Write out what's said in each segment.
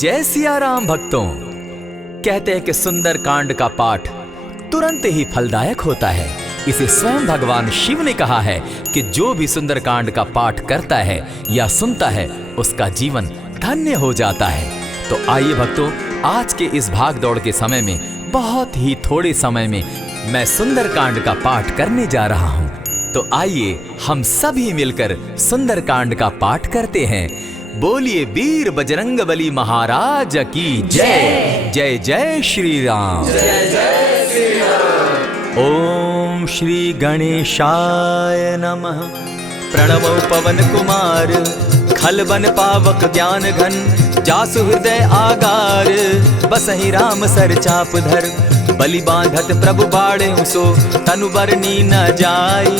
जय सिया राम भक्तों। कहते हैं कि सुंदर कांड का पाठ तुरंत ही फलदायक होता है। इसे स्वयं भगवान शिव ने कहा है कि जो भी सुंदर कांड का पाठ करता है या सुनता है उसका जीवन धन्य हो जाता है। तो आइए भक्तों, आज के इस भाग दौड़ के समय में बहुत ही थोड़े समय में मैं सुंदर कांड का पाठ करने जा रहा हूँ। तो आइए हम सभी मिलकर सुंदर कांड का पाठ करते हैं। बोलिए वीर बजरंगबली महाराज की जय। जय जय श्री राम। जय जय श्री राम। ओम श्री गणेशाय नमः। प्रणवो पवन कुमार खलबन पावक ज्ञान घन जासु हृदय आगार बसहि राम सर चाप धर बलि बांधत प्रभु बाढ़े सो तनु बरनी न जाई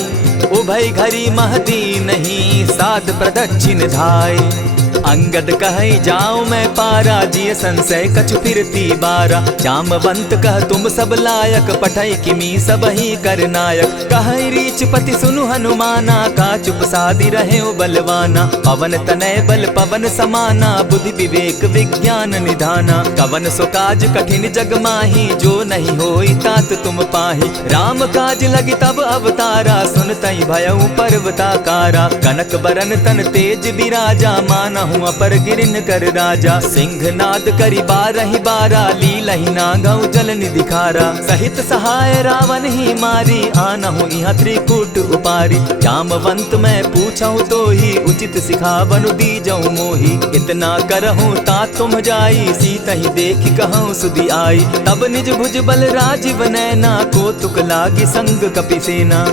उभय घरी महदी नहीं साध प्रदक्षिण धाय अंगद कहे जाओ मैं पारा जिय संशय कछु फिरती बारा जामवंत कह तुम सब लायक पठय किमी सब ही कर नायक कहे रीच पति सुनु हनुमाना का चुप सादी रहे बलवाना पवन तनय बल पवन समाना बुद्धि विवेक विज्ञान निधाना कवन सो काज कठिन जग माही जो नहीं होई तात तुम पाही राम काज लगी तब अवतारा सुनतई भयउ पर्वताकारा कनक बरन तन तेज विराजा माना हूँ अपर गिरिन कर राजा सिंह नाद करी बारहि बारा लीलहि नागौ जल निधि खारा सहित सहाय रावण ही मारी आनहु इहाँ त्रिकूट उपारी जामवंत मैं पूछऊँ तो ही उचित सिखावनु दीजऊँ मोही इतना करहूँ ता तुम जाई सीतहि देखि कहूँ सुधि आई तब निज भुज बल राजीव नैना को तुक लागी संग कपिसेना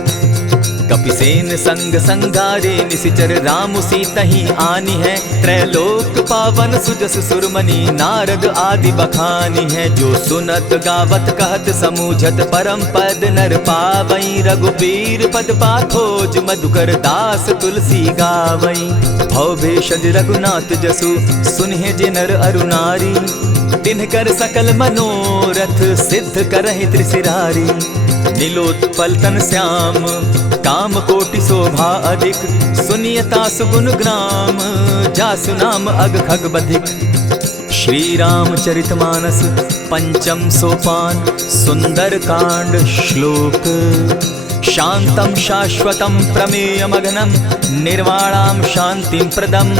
कपिसेन संग संगारे निशिचर राम सीतहि आनी है त्रैलोक पावन सुजस सुरमणि नारद आदि बखानी है जो सुनत गावत कहत समूझत परम पद नर पावई रघुबीर पद पाथोज मधुकर दास तुलसी गावई भव भेषज रघुनाथ जसु सुनहि जे नर अरुनारी तिनकर सकल मनोरथ सिद्ध करहि त्रिशिरारी नीलोत्पल तन श्याम काम कोटि शोभा अधिक सुनियता सुगुण ग्राम जासु नाम अग खग बधिक। श्री रामचरितमानस पंचम सोपान सुंदर कांड श्लोक शांतम शाश्वतम प्रमेयमगनम निर्वाणाम शांतिं प्रदम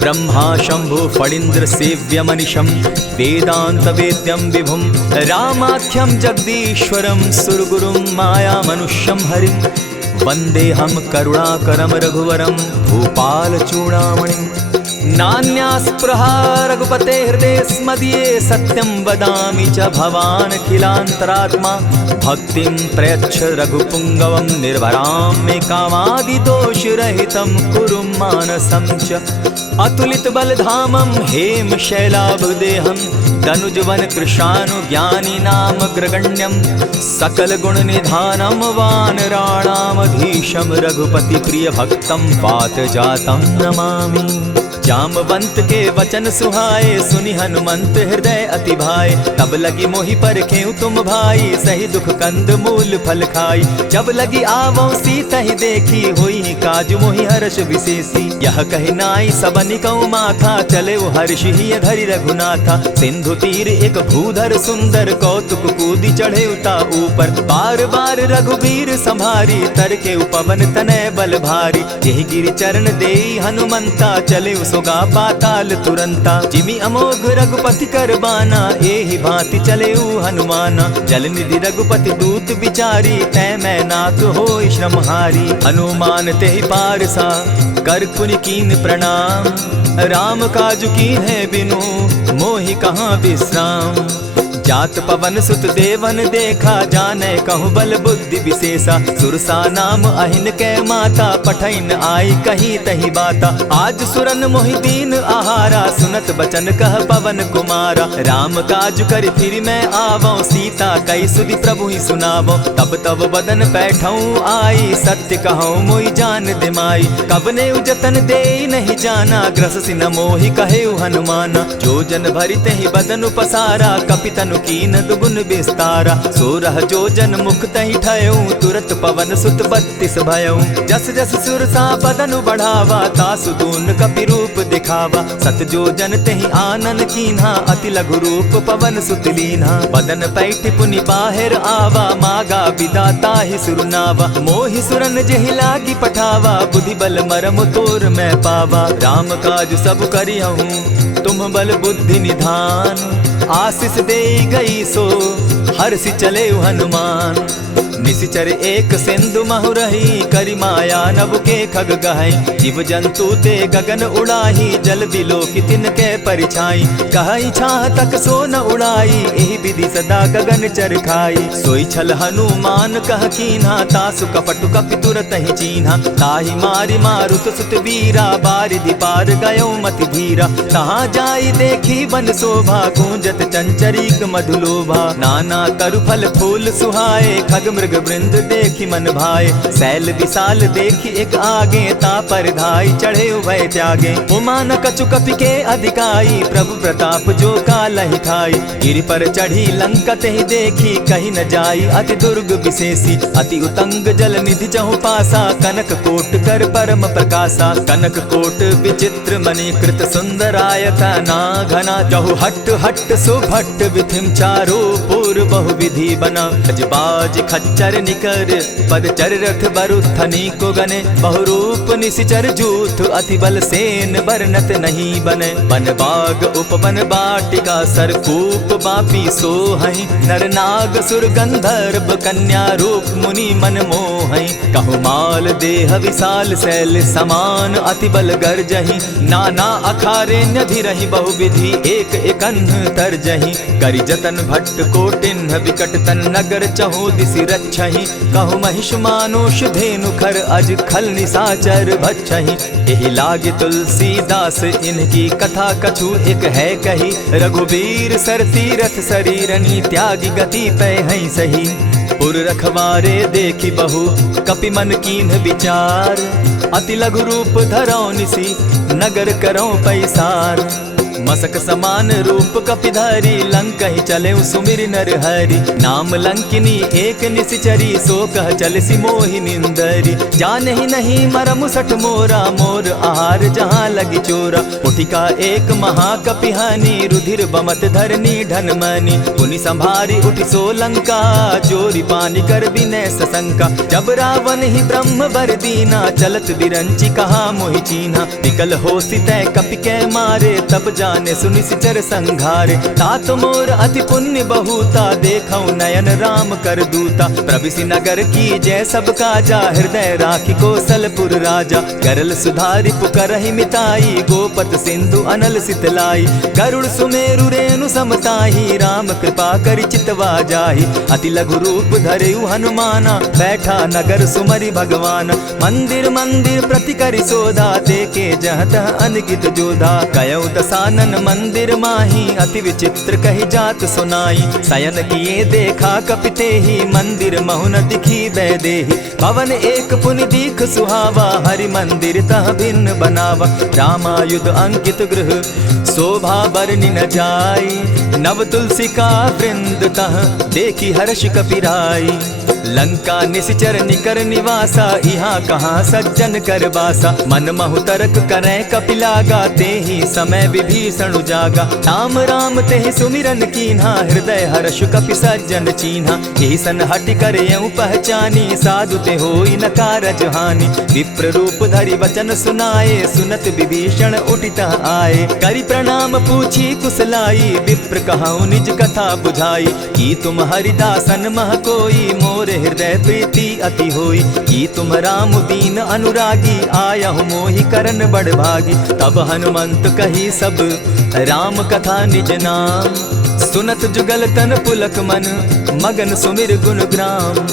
ब्रह्मा शंभु फणीन्द्र सेव्य मनिशम वेदांत वेद्यम विभुम रामाख्यम जगदीश्वरम सुरगुरुम माया मनुष्यम हरिम वंदे हम करुणाकरम रघुवरम भूपाल चूड़ामणिम नान्यास्पृहा रघुपते हृदय स्मदीये सत्यं वदामि च भवान् खिलान्तरात्मा भक्तिं प्रयच्छ रघुपुङ्गवं निर्भरां मे कामादिदोषरहितं कुरु मानसं च अतुलित बलधामं हेम शैलाभदेहं तनुजवन कृशानुज्ञानी नाम ग्रगण्यं सकल गुण निधानं वानराणामधीशं रघुपति प्रिय भक्तं पात जातं नमामि। जामवंत के वचन सुहाए सुनि हनुमंत हृदय अति भाए तब लगी मोहि परखेउ तुम भाई सही दुख कंद मूल फल खाई जब लगी आवो सीतहि देखी होई काज मोहि हर्ष विशेषी यह कहि नाई सबनि कौ माथा चले वो हर्ष ही धरि रघुनाथा सिंधु तीर एक भूधर सुंदर कौतुक कूदी चढ़े उता ऊपर बार बार रघुबीर संभारी तर के उपवन तनय बल भारी यही गिरि चरण देई हनुमंता चले सोगा पाताल तुरंता जिमि अमोघ रघुपति कर बाना एहि भांति चले हनुमाना जल निधि रघुपति दूत बिचारी तै मैं नाक होई श्रमहारी हनुमान तेहि पारसा कर पुनि कीन प्रणाम राम काजु कीन है बिनु मोहि कहाँ विश्राम जात पवन सुत देवन देखा जाने कहूँ बल बुद्धि विशेषा सुरसा नाम अहिन कै माता पठैन आई कहीं तही बाता आज सुरन मोहिदीन आहारा सुनत बचन कह पवन कुमारा राम काज कर फिर मैं आवो सीता कई सुधि प्रभु ही सुनावो तब तब बदन बैठऊँ आई सत्य कहूँ मोहि जान दिमाई कबने उजतन दे नहीं जाना ग्रस सिन मोहि कहे हनुमाना जो जन भरित ही बदन पसारा कपितनु तनु कीन दुगुन विस्तारा। 16 जोजन मुख तहि ठयऊ, तुरत पवन सुत 32 भयऊ। जस जस सुरसा बदनु बढ़ावा, तासु दून कपि रूप दिखावा। 7 जोजन तेहि आनन कीन्हा, अति लघु रूप पवन सुत लीन्हा। बदन पैठ पुनि बाहिर आवा, मागा विदा ताहि सुरनावा। मोहि सुरन जेहि लागी पठावा, बुद्धि बल मरम तोर मैं पावा। राम काज सब करिहूँ, तुम बल बुद्धि निधान। आशीष दे गई सो हर्षि चले हनुमान। निशिचर एक सिंधु महु रही, करि माया नभ के खग गहई। जीव जंतु ते गगन उड़ाही, जल बिलो की तिनके परिछाई। कहई छाह तक सो न उड़ाई, एहि विधि सदा गगन चर खाई। सोई छल हनुमान कह कीन्हा, तासु कपटु कपि तुरत ही चीन्हा। ताहि मारि मारुत सुत वीरा, बारिधि पार गयो मति धीरा। तहाँ जाई देखी बन शोभा, गूंजत चंचरीक मधुलोभा। नाना तरु फल फूल सुहाए, खग मृग वृंद देखी मन भाए। शैल विशाल देखी एक आगे, ता पर धाई चढ़े उभय त्यागे। उमान कछु कपि के अधिकाई, प्रभु प्रताप जो कालहि खाई। गिरि पर चढ़ी लंका तेहि देखी, कहीं न जाई अति दुर्ग विशेषी। अति उतंग जल निधि चहु पासा, कनक कोट कर परम प्रकाशा। कनक कोट विचित्र मणि कृत सुंदरायता ना घना। जहु हट हट सुभट विधिम चारो पूर्व बहु विधि बना। बाज खच्चर निकर पदचर रथ बरुथनी को गने। बहुरूप निशिचर जूथ अति बल सेन बरनत नहीं बने। बन बाग उपवन बाटिका सरकूप बापी सोहई। नर नाग सुर गंधर्व कन्या रूप मुनि मन मोहई। कहु माल देह विशाल शैल समान, अति बल गर्जही। नाना अखारे न्यधिरहि बहुविधि, एक एकन्ह तरजही। करि जतन भट्ट कोटिन्ह विकट तन नगर चहु दिसि रक्षहि। कहु महिष मानुष धेनु खर अज खल निशाचर भक्षहि। एहि लागे तुलसीदास इनकी कथा कछु एक है कही। रघुबीर सर तीरथ शरीरनी, त्यागी गति पै हई सही। पुर रखवारे देखी बहु कपि मन कीन्ह विचार। अति लघु रूप धरौ निसी, नगर करौ पैसार। मसक समान रूप कपिधारी, लंकहि चले सुमिर नर हरि। नाम लंकिनी एक निशिचरी, सो कह चल सी मोहि निंदरी। जानहि नहीं मरमु सठ मोरा, मोर आहार जहाँ लगी चोरा। उठिका एक महाकपिहानी, रुधिर बमत धरनी ढन मनी। पुनि संभारी उठि सो लंका, जोरी पानी कर विनय सशंका। जब रावण ही ब्रह्म बर दीना, चलत बिरंची कहा मोहि चीन्हा। निकल होसी तै कपि के मारे, तब जाने सुनिशिचर संघारे। तात मोर अति पुण्य बहुता, देखौ नयन राम कर दूता। प्रविशि नगर की जय सब काजा, हृदय राखी कौशलपुर राजा। करल सुधारि पुकरहि मिताई, गोपत सिंधु अनल सितलाई। गरुड़ सुमेरु रेणु समताही, राम कृपा करि चितवा जाहि। अति लघु रूप धरेउ हनुमाना, बैठा नगर सुमरि भगवान। मंदिर मंदिर प्रति करि सोधा, देखे जहत अनगित जोधा। गयौ दसानन मंदिर माही, अति विचित्र कही जात सुनाई। शयन किए देखा कपिते ही, मंदिर महु न दिखी वैदेही। भवन एक पुनि दीख सुहावा, हरि मंदिर तह भिन्न बनावा। रामायुध अंकित गृह, शोभा बरनि न जाई। नव तुलसी का वृंद तह, देखी हर्ष कपिराई। लंका निशिचर निकर निवासा, यहाँ कहाँ सज्जन कर बासा। मन महु तरक करै कपिलागा, तेहि समय विभीषण जागा। राम राम तेहि सुमिरन कीन्हा, हृदय हर्ष कपि सज्जन चीन्हा। ईसन हटि कर यूं पहचानी, साधु ते होई न कारज हानि। विप्र रूप धरि वचन सुनाए, सुनत विभीषण उठित आए। करि प्रणाम पूछी कुशलाई, विप्र कहौ निज कथा बुझाई। की तुम हरिदासन मह कोई, मोर हृदय प्रीति अति होई। की तुम राम दीन अनुरागी, आयहु मोहि करन बड़ भागी। तब हनुमंत कही सब राम कथा निज नाम। सुनत जुगल तन पुलक मन, मगन सुमिर गुण ग्राम।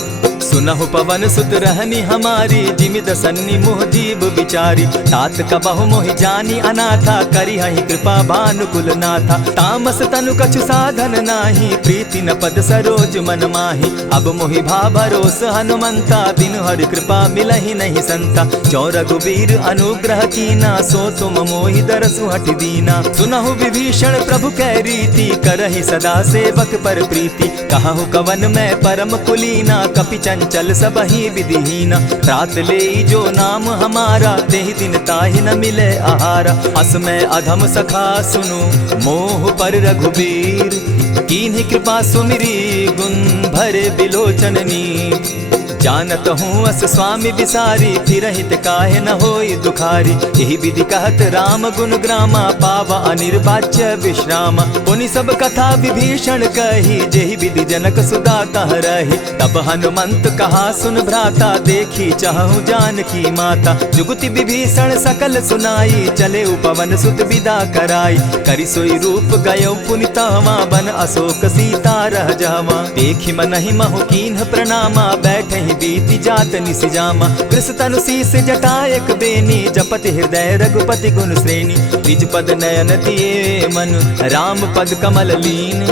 सुनहु पवन सुत रहनी हमारी, जिमिद सन्नी मुह जीव बिचारी। तात कबहु मोहि जानी अनाथा, करी हहि कृपा भानुकुल नाथा। तामस तनु कछु साधन नाही, प्रीति न पद सरोज मन माही। अब मोहि भा भरोस हनुमंता, बिनु हरि कृपा मिलहि नहीं संता। जो रघुबीर अनुग्रह कीना, सो तुम मोहि दरसु हठि दीना। सुनहु विभीषण प्रभु कै रीति, करहि सदा सेवक पर प्रीति। कहु कवन मैं परम कुलीना, कपि चंचल सबहि विधिहीना। त्रात लेई जो नाम हमारा, तेहि दिन ताहि न मिले आहारा। अस मैं अधम सखा सुनु, मोह पर रघुबीर। कीन्ही कृपा सुमिरी, गुण भरे बिलोचन नीर। जानत हूँ अस स्वामी बिसारी, फिर हित काहे न होई दुखारी। यही विधि कहत राम गुण ग्रामा, पावा अनिर्वाच्य विश्रामा। पुनि सब कथा विभीषण कही, जेहि विधि जनक सुदा कह रही। तब हनुमंत कहा सुन भ्राता, देखी चाहु जानकी माता। जुगति विभीषण सकल सुनाई, चले पवन सुत विदा कराई। करि सोई रूप गयो पुनि तावा, बन अशोक सीता रह जावा। देखी मनहि महु कीन्ह प्रणामा, बैठहि बीति जात निसिजामा। कृष तनु शीस जटायक बेनी, जपति हृदय रघुपति गुण श्रेणी। निज पद नयन दिए मन, राम पद कमल लीन।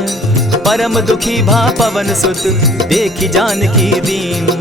परम दुखी भा पवन सुत, देखी जानकी दीन।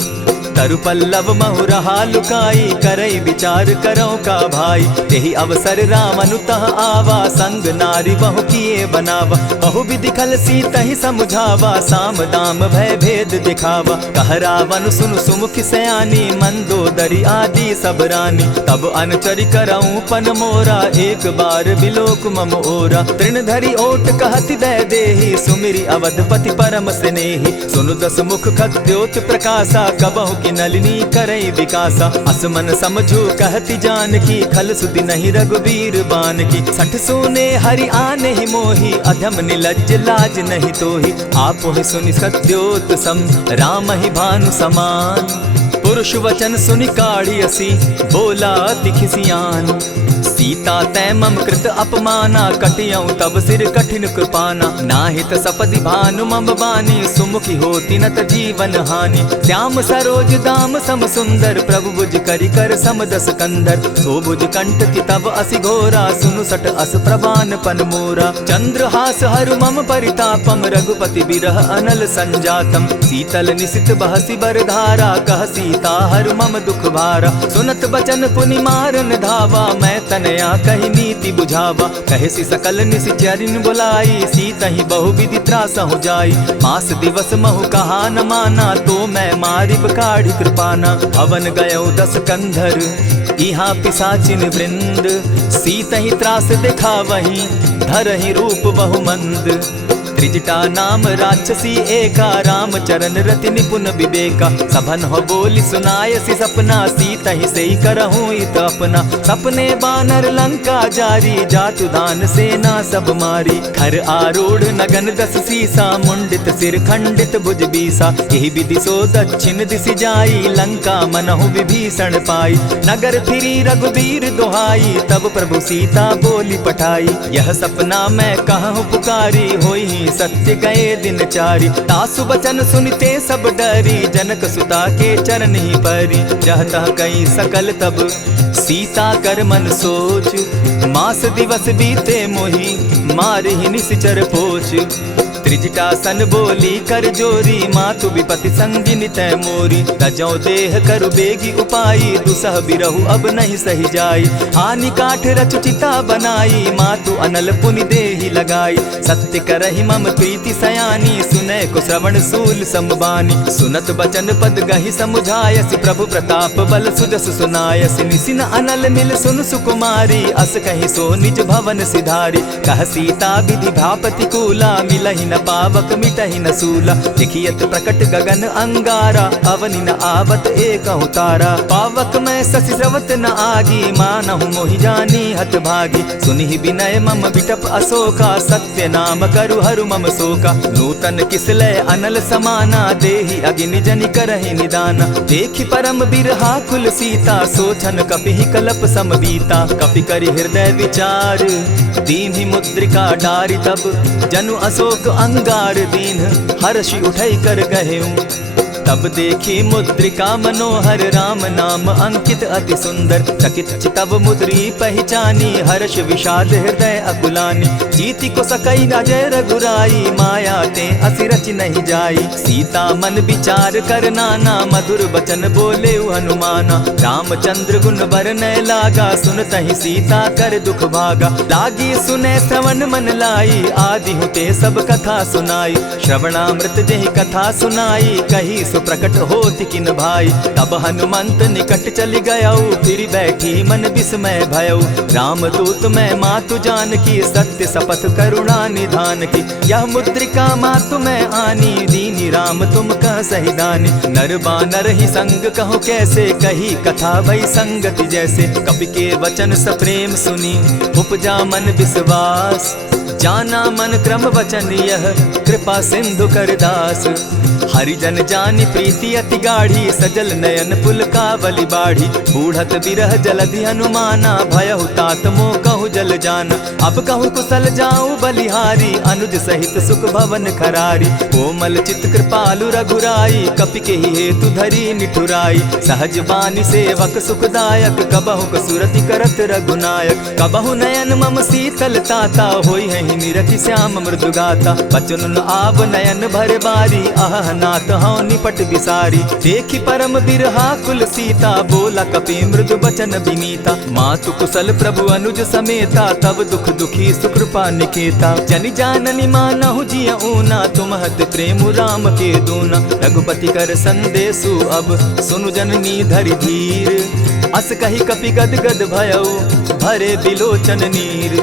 तरु पल्लव महु रहा लुकाई, करई विचार करो का भाई। यही अवसर राम अनुतः आवा, संग नारी बहु किए बनावा। बहु विधि खल सीतहि समझावा, साम दाम भय भेद दिखावा। कह रावण सुन सुमुखि सयानी, मंदोदरी आदि सब रानी। तब अनुचरि करऊं पन मोरा, एक बार बिलोक मम ओरा। तृण धरि ओट कहति दय देहि, सुमिरि अवधपति परम स्नेही। सुनु दस मुख खद्योत प्रकाशा, कबहु की नलिनी करई विकासा। असमन समझू कहती जानकी, खल सुधि नहीं रघुबीर बान की। सठ सोने हरि आने ही मोही, अधम निलज्ज लाज नहीं तोही। आपो ही सुनि सत्योत सम, राम ही भानु समान। पुरुष वचन सुनि काढ़ी असी, बोला अति खिसियान। सीता तै मम कृत अपमाना, कटियऊं तब सिर कठिन कृपाना। नाहित सपदि भानु मम बानी, सुमुखी होती न त जीवन हानि। श्याम सरोज दाम सम सुंदर, प्रभु बुझ करि कर समदस कंदर। सो बुझ कंठ की तब असि घोरा, सुनु सट अस प्रवान पन मोरा। चंद्रहास हरु मम परितापम, रघुपति बिरह अनल संजातम। शीतल निशित बहसी बरधारा, कह सीता हरु मम दुख भारा। सुनत बचन पुनि मारन धावा, मैं तनया कही नीति बुझावा। कहे सी सकल निश्चरिन बुलाई, सीतहि बहु विधि त्रास हो जाई। मास दिवस महु कहा न माना, तो मैं मारिब काढ़ी कृपाना। भवन गयो 10 कंधर, इहाँ पिशाचिन वृंद। सीतहि त्रास दिखावहि, धरहि रूप बहुमंद। त्रिजटा नाम राक्षसी एका, राम चरण रति निपुण विवेका। सभन हो बोली सुनायसी सपना, सीतहि सेई करहूँ इत अपना। सपने बानर लंका जारी, जातु दान सेना सब मारी। खर आरूढ़ नगन 10 सीसा, मुंडित सिर खंडित भुज बीसा। यही विधि सो दक्षिण दिशि जाई, लंका मनहु विभीषण पाई। नगर फिरी रघुबीर दुहाई, तब प्रभु सीता बोली पठाई। यह सपना मैं कहूँ पुकारी, होई सत्य गए दिन चारि। तासु बचन सुनते सब डरी, जनक सुता के चरण ही परी। जह तह कई सकल तब, सीता कर मन सोच। मास दिवस बीते मोही, मारे ही निश्चर पोच। त्रिजटा सन बोली कर जोरी, मातु विपति संगिनी तै मोरी। तजौ देह करु बेगी उपाई, दुसह बिरहु अब नहीं सही जाई। हानि काठ रच चिता बनाई, मातु अनल पुनि देहि लगाई। सत्य करहि मम प्रीति सयानी, सुनै को श्रवण सूल समबानी। सुनत बचन पद गहि समुझायसि, प्रभु प्रताप बल सुजस सुनायसि। निसिन अनल मिल सुन सुकुमारी, अस कहि सो निज भवन सिधारी। कह सीता विधि भापति कूला, मिलहि न पावक मिटहि न सूला। लिखियत प्रकट गगन अंगारा, अवनि न आवत एकहु तारा। पावक मैं शशि स्रवत न आगी, मानहु मोहि जानी हत भागी। सुनिहि विनय मम बिटप अशोका, सत्य नाम करु हरु मम शोका। नूतन किसलय अनल समाना, देहि अगिनि जनि करहि निदाना। देखि परम बिरहा कुल सीता, सोचन कपिहि कलप सम बीता। कपि करि हृदय विचार, दीन्हि मुद्रिका डारि। तब जनु अशोक अंगार दीन, हर्षि उठै कर गहेऊ। तब देखी मुद्रिका मनोहर राम नाम अंकित अति सुंदर। चकित चितव मुद्री पहचानी हर्ष विषाद हृदय अकुलानी। जीति को सकई अजय रघुराई माया ते असि रच नहीं जाई। सीता मन विचार कर नाना मधुर बचन बोले हनुमाना। रामचंद्र गुण बरनय लागा सुनतहि सीता कर दुख भागा। लागी सुने श्रवण मन लाई आदि हुते सब कथा सुनाई। श्रवणामृत जेहि कथा सुनाई कही सुप्रकट होति किन भाई। तब हनुमंत निकट चली गयऊ फिर बैठी मन विस्मय भयऊ। रामदूत मैं मातु जान की सत्य शपथ करुणा निधान की। यह मुद्रिका मातु मैं आनी दीनी राम तुम कह सही दानी। नर बानर ही संग कहो कैसे कही कथा भई संगति जैसे। कपि के वचन सप्रेम सुनी उपजा मन विश्वास। जाना मन क्रम वचन यह कृपा सिंधु कर दास। हरिजन जानी प्रीति अति गाढ़ी सजल नयन पुलकावली बाढ़ी। बूढ़त बिरह जलधि हनुमाना भयहु तात मोह कहु जल जाना। अब कहु कुशल जाऊं बलिहारी अनुज सहित सुख भवन खरारी। कोमल चित कृपालु रघुराई कपि के ही हेतु धरी निठुराई। सहज बानी सेवक सुखदायक कबहु कसुरति करत रघुनायक। कबहु नयन मम शीतल ताता होई है निरखि श्याम मृदु गाता। बचन आब नयन भर बारी आह नाथ हूँ निपट बिसारी। देखी परम बिरहा कुल सीता बोला कपि मृदु बचन विनीता। मातु कुशल प्रभु अनुज समेता तब दुख दुखी सुकृपा निकेता। जनि जाननी मानहु जिय ऊना तुम्हत प्रेम राम के दूना। रघुपति कर संदेशु अब सुनु जननी धरि धीर। अस कही कपि गद गद भयऊ भरे बिलोचन नीर।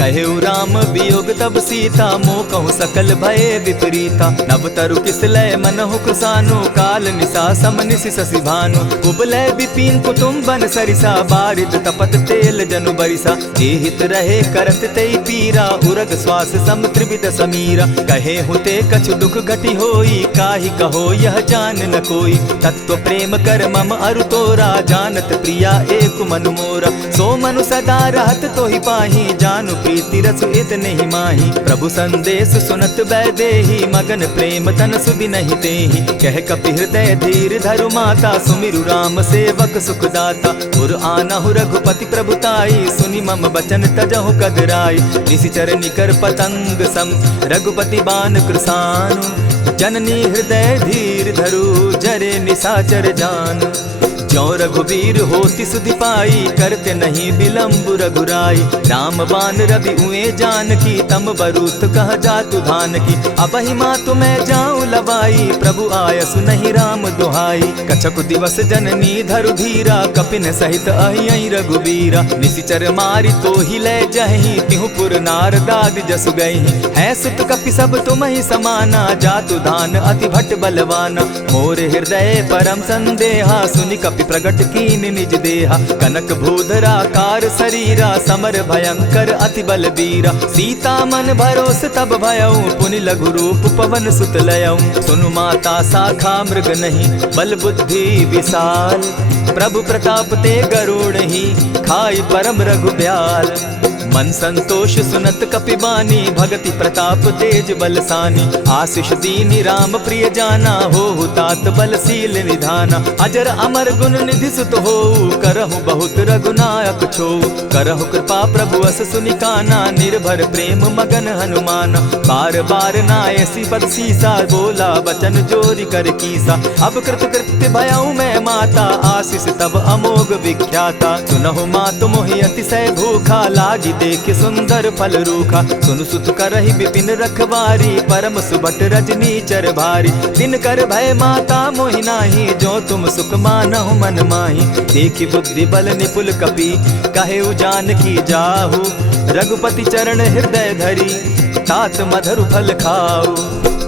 कहेउ राम वियोग तब सीता मोह कहूँ सकल भये विपरीता। नव तरु किसलय मनहु कृसानु काल निशा समनिशि शशि भानु। कुबलय विपिन कुटुम्बन सरिसा बारिद तपत तेल जनु बरिसा। जे हित रहे करत तेई पीरा उरग श्वास सम त्रिविध समीरा। कहे हुते कछु दुख घटी होई काहि कहो यह जान न कोई। तत्व प्रेम कर मम अरु तोरा जानत प्रिया एक मनु मोरा। सो मनु सदा रहत तोहि पाही जानु प्रीति रसु इतने ही माही। प्रभु संदेश सुनत बैदेही मगन प्रेम तन सुधि नहीं देही। कह कपि हृदय धीर धरु माता सुमिरु राम सेवक सुखदाता। उर आनहु रघुपति प्रभुताई सुनि मम बचन तजहु कदराई। निशिचर निकर पतंग सम रघुपति बान कृसानु। जननी हृदय धीर धरु जरे निशाचर जान। ज्यों रघुवीर होति सुधि पाई करते नहीं विलम्ब रघुराई। राम बान रवि उए जानकी तम बरूथ कह जातु धान की। अबहि मातु मैं जाऊं लवाई प्रभु आयसु नहीं राम दुहाई। कछक दिवस जननी धरु धीरा कपिन सहित अहियहि रघुबीरा। निशिचर मारि तो ही ले जहि तिहु पुर नारदादि जसु गई। है सुत कपि सब तुम ही समाना जातु धान अति भट बलवाना। मोर हृदय परम संदेहा सुनि कपि प्रगट कीन निज देहा। कनक भूधरा कार शरीरा समर भयंकर अति बलबीरा। सीता मन भरोस तब भयऊ पुनि लघु रूप पवन सुत लयऊ। सुनु माता शाखा मृग नहीं बल बुद्धि विशाल। प्रभु प्रताप ते गरुड़ ही खाई परम रघु ब्याल। मन संतोष सुनत कपि बानी भगति प्रताप तेज बलसानी। आशीष दीनी राम प्रिय जाना हो तात बलशील निधाना। अजर अमर गुण निधि सुत हो करहु बहुत रघुनायक छो। करहु कृपा प्रभु अस सुनि काना निर्भर प्रेम मगन हनुमाना। बार बार नायसी पद सीसा बोला बचन जोरी कर कीसा। अब कृत कृत्य भयऊ मैं माता आशीष तब अमोघ विख्याता। सुनहु मातु मोहि अतिशय भूखा लागी देख सुंदर फल रूखा। सुन सुत करहि विपिन रखवारी परम सुबट रजनी चर भारी। दिन कर भय माता मोहि नाही जो तुम सुख मानहु मन माही। देखी बुद्धि बल निपुल कपि कहे जानकी जाहु। रघुपति चरण हृदय धरी तात मधुर फल खाऊ।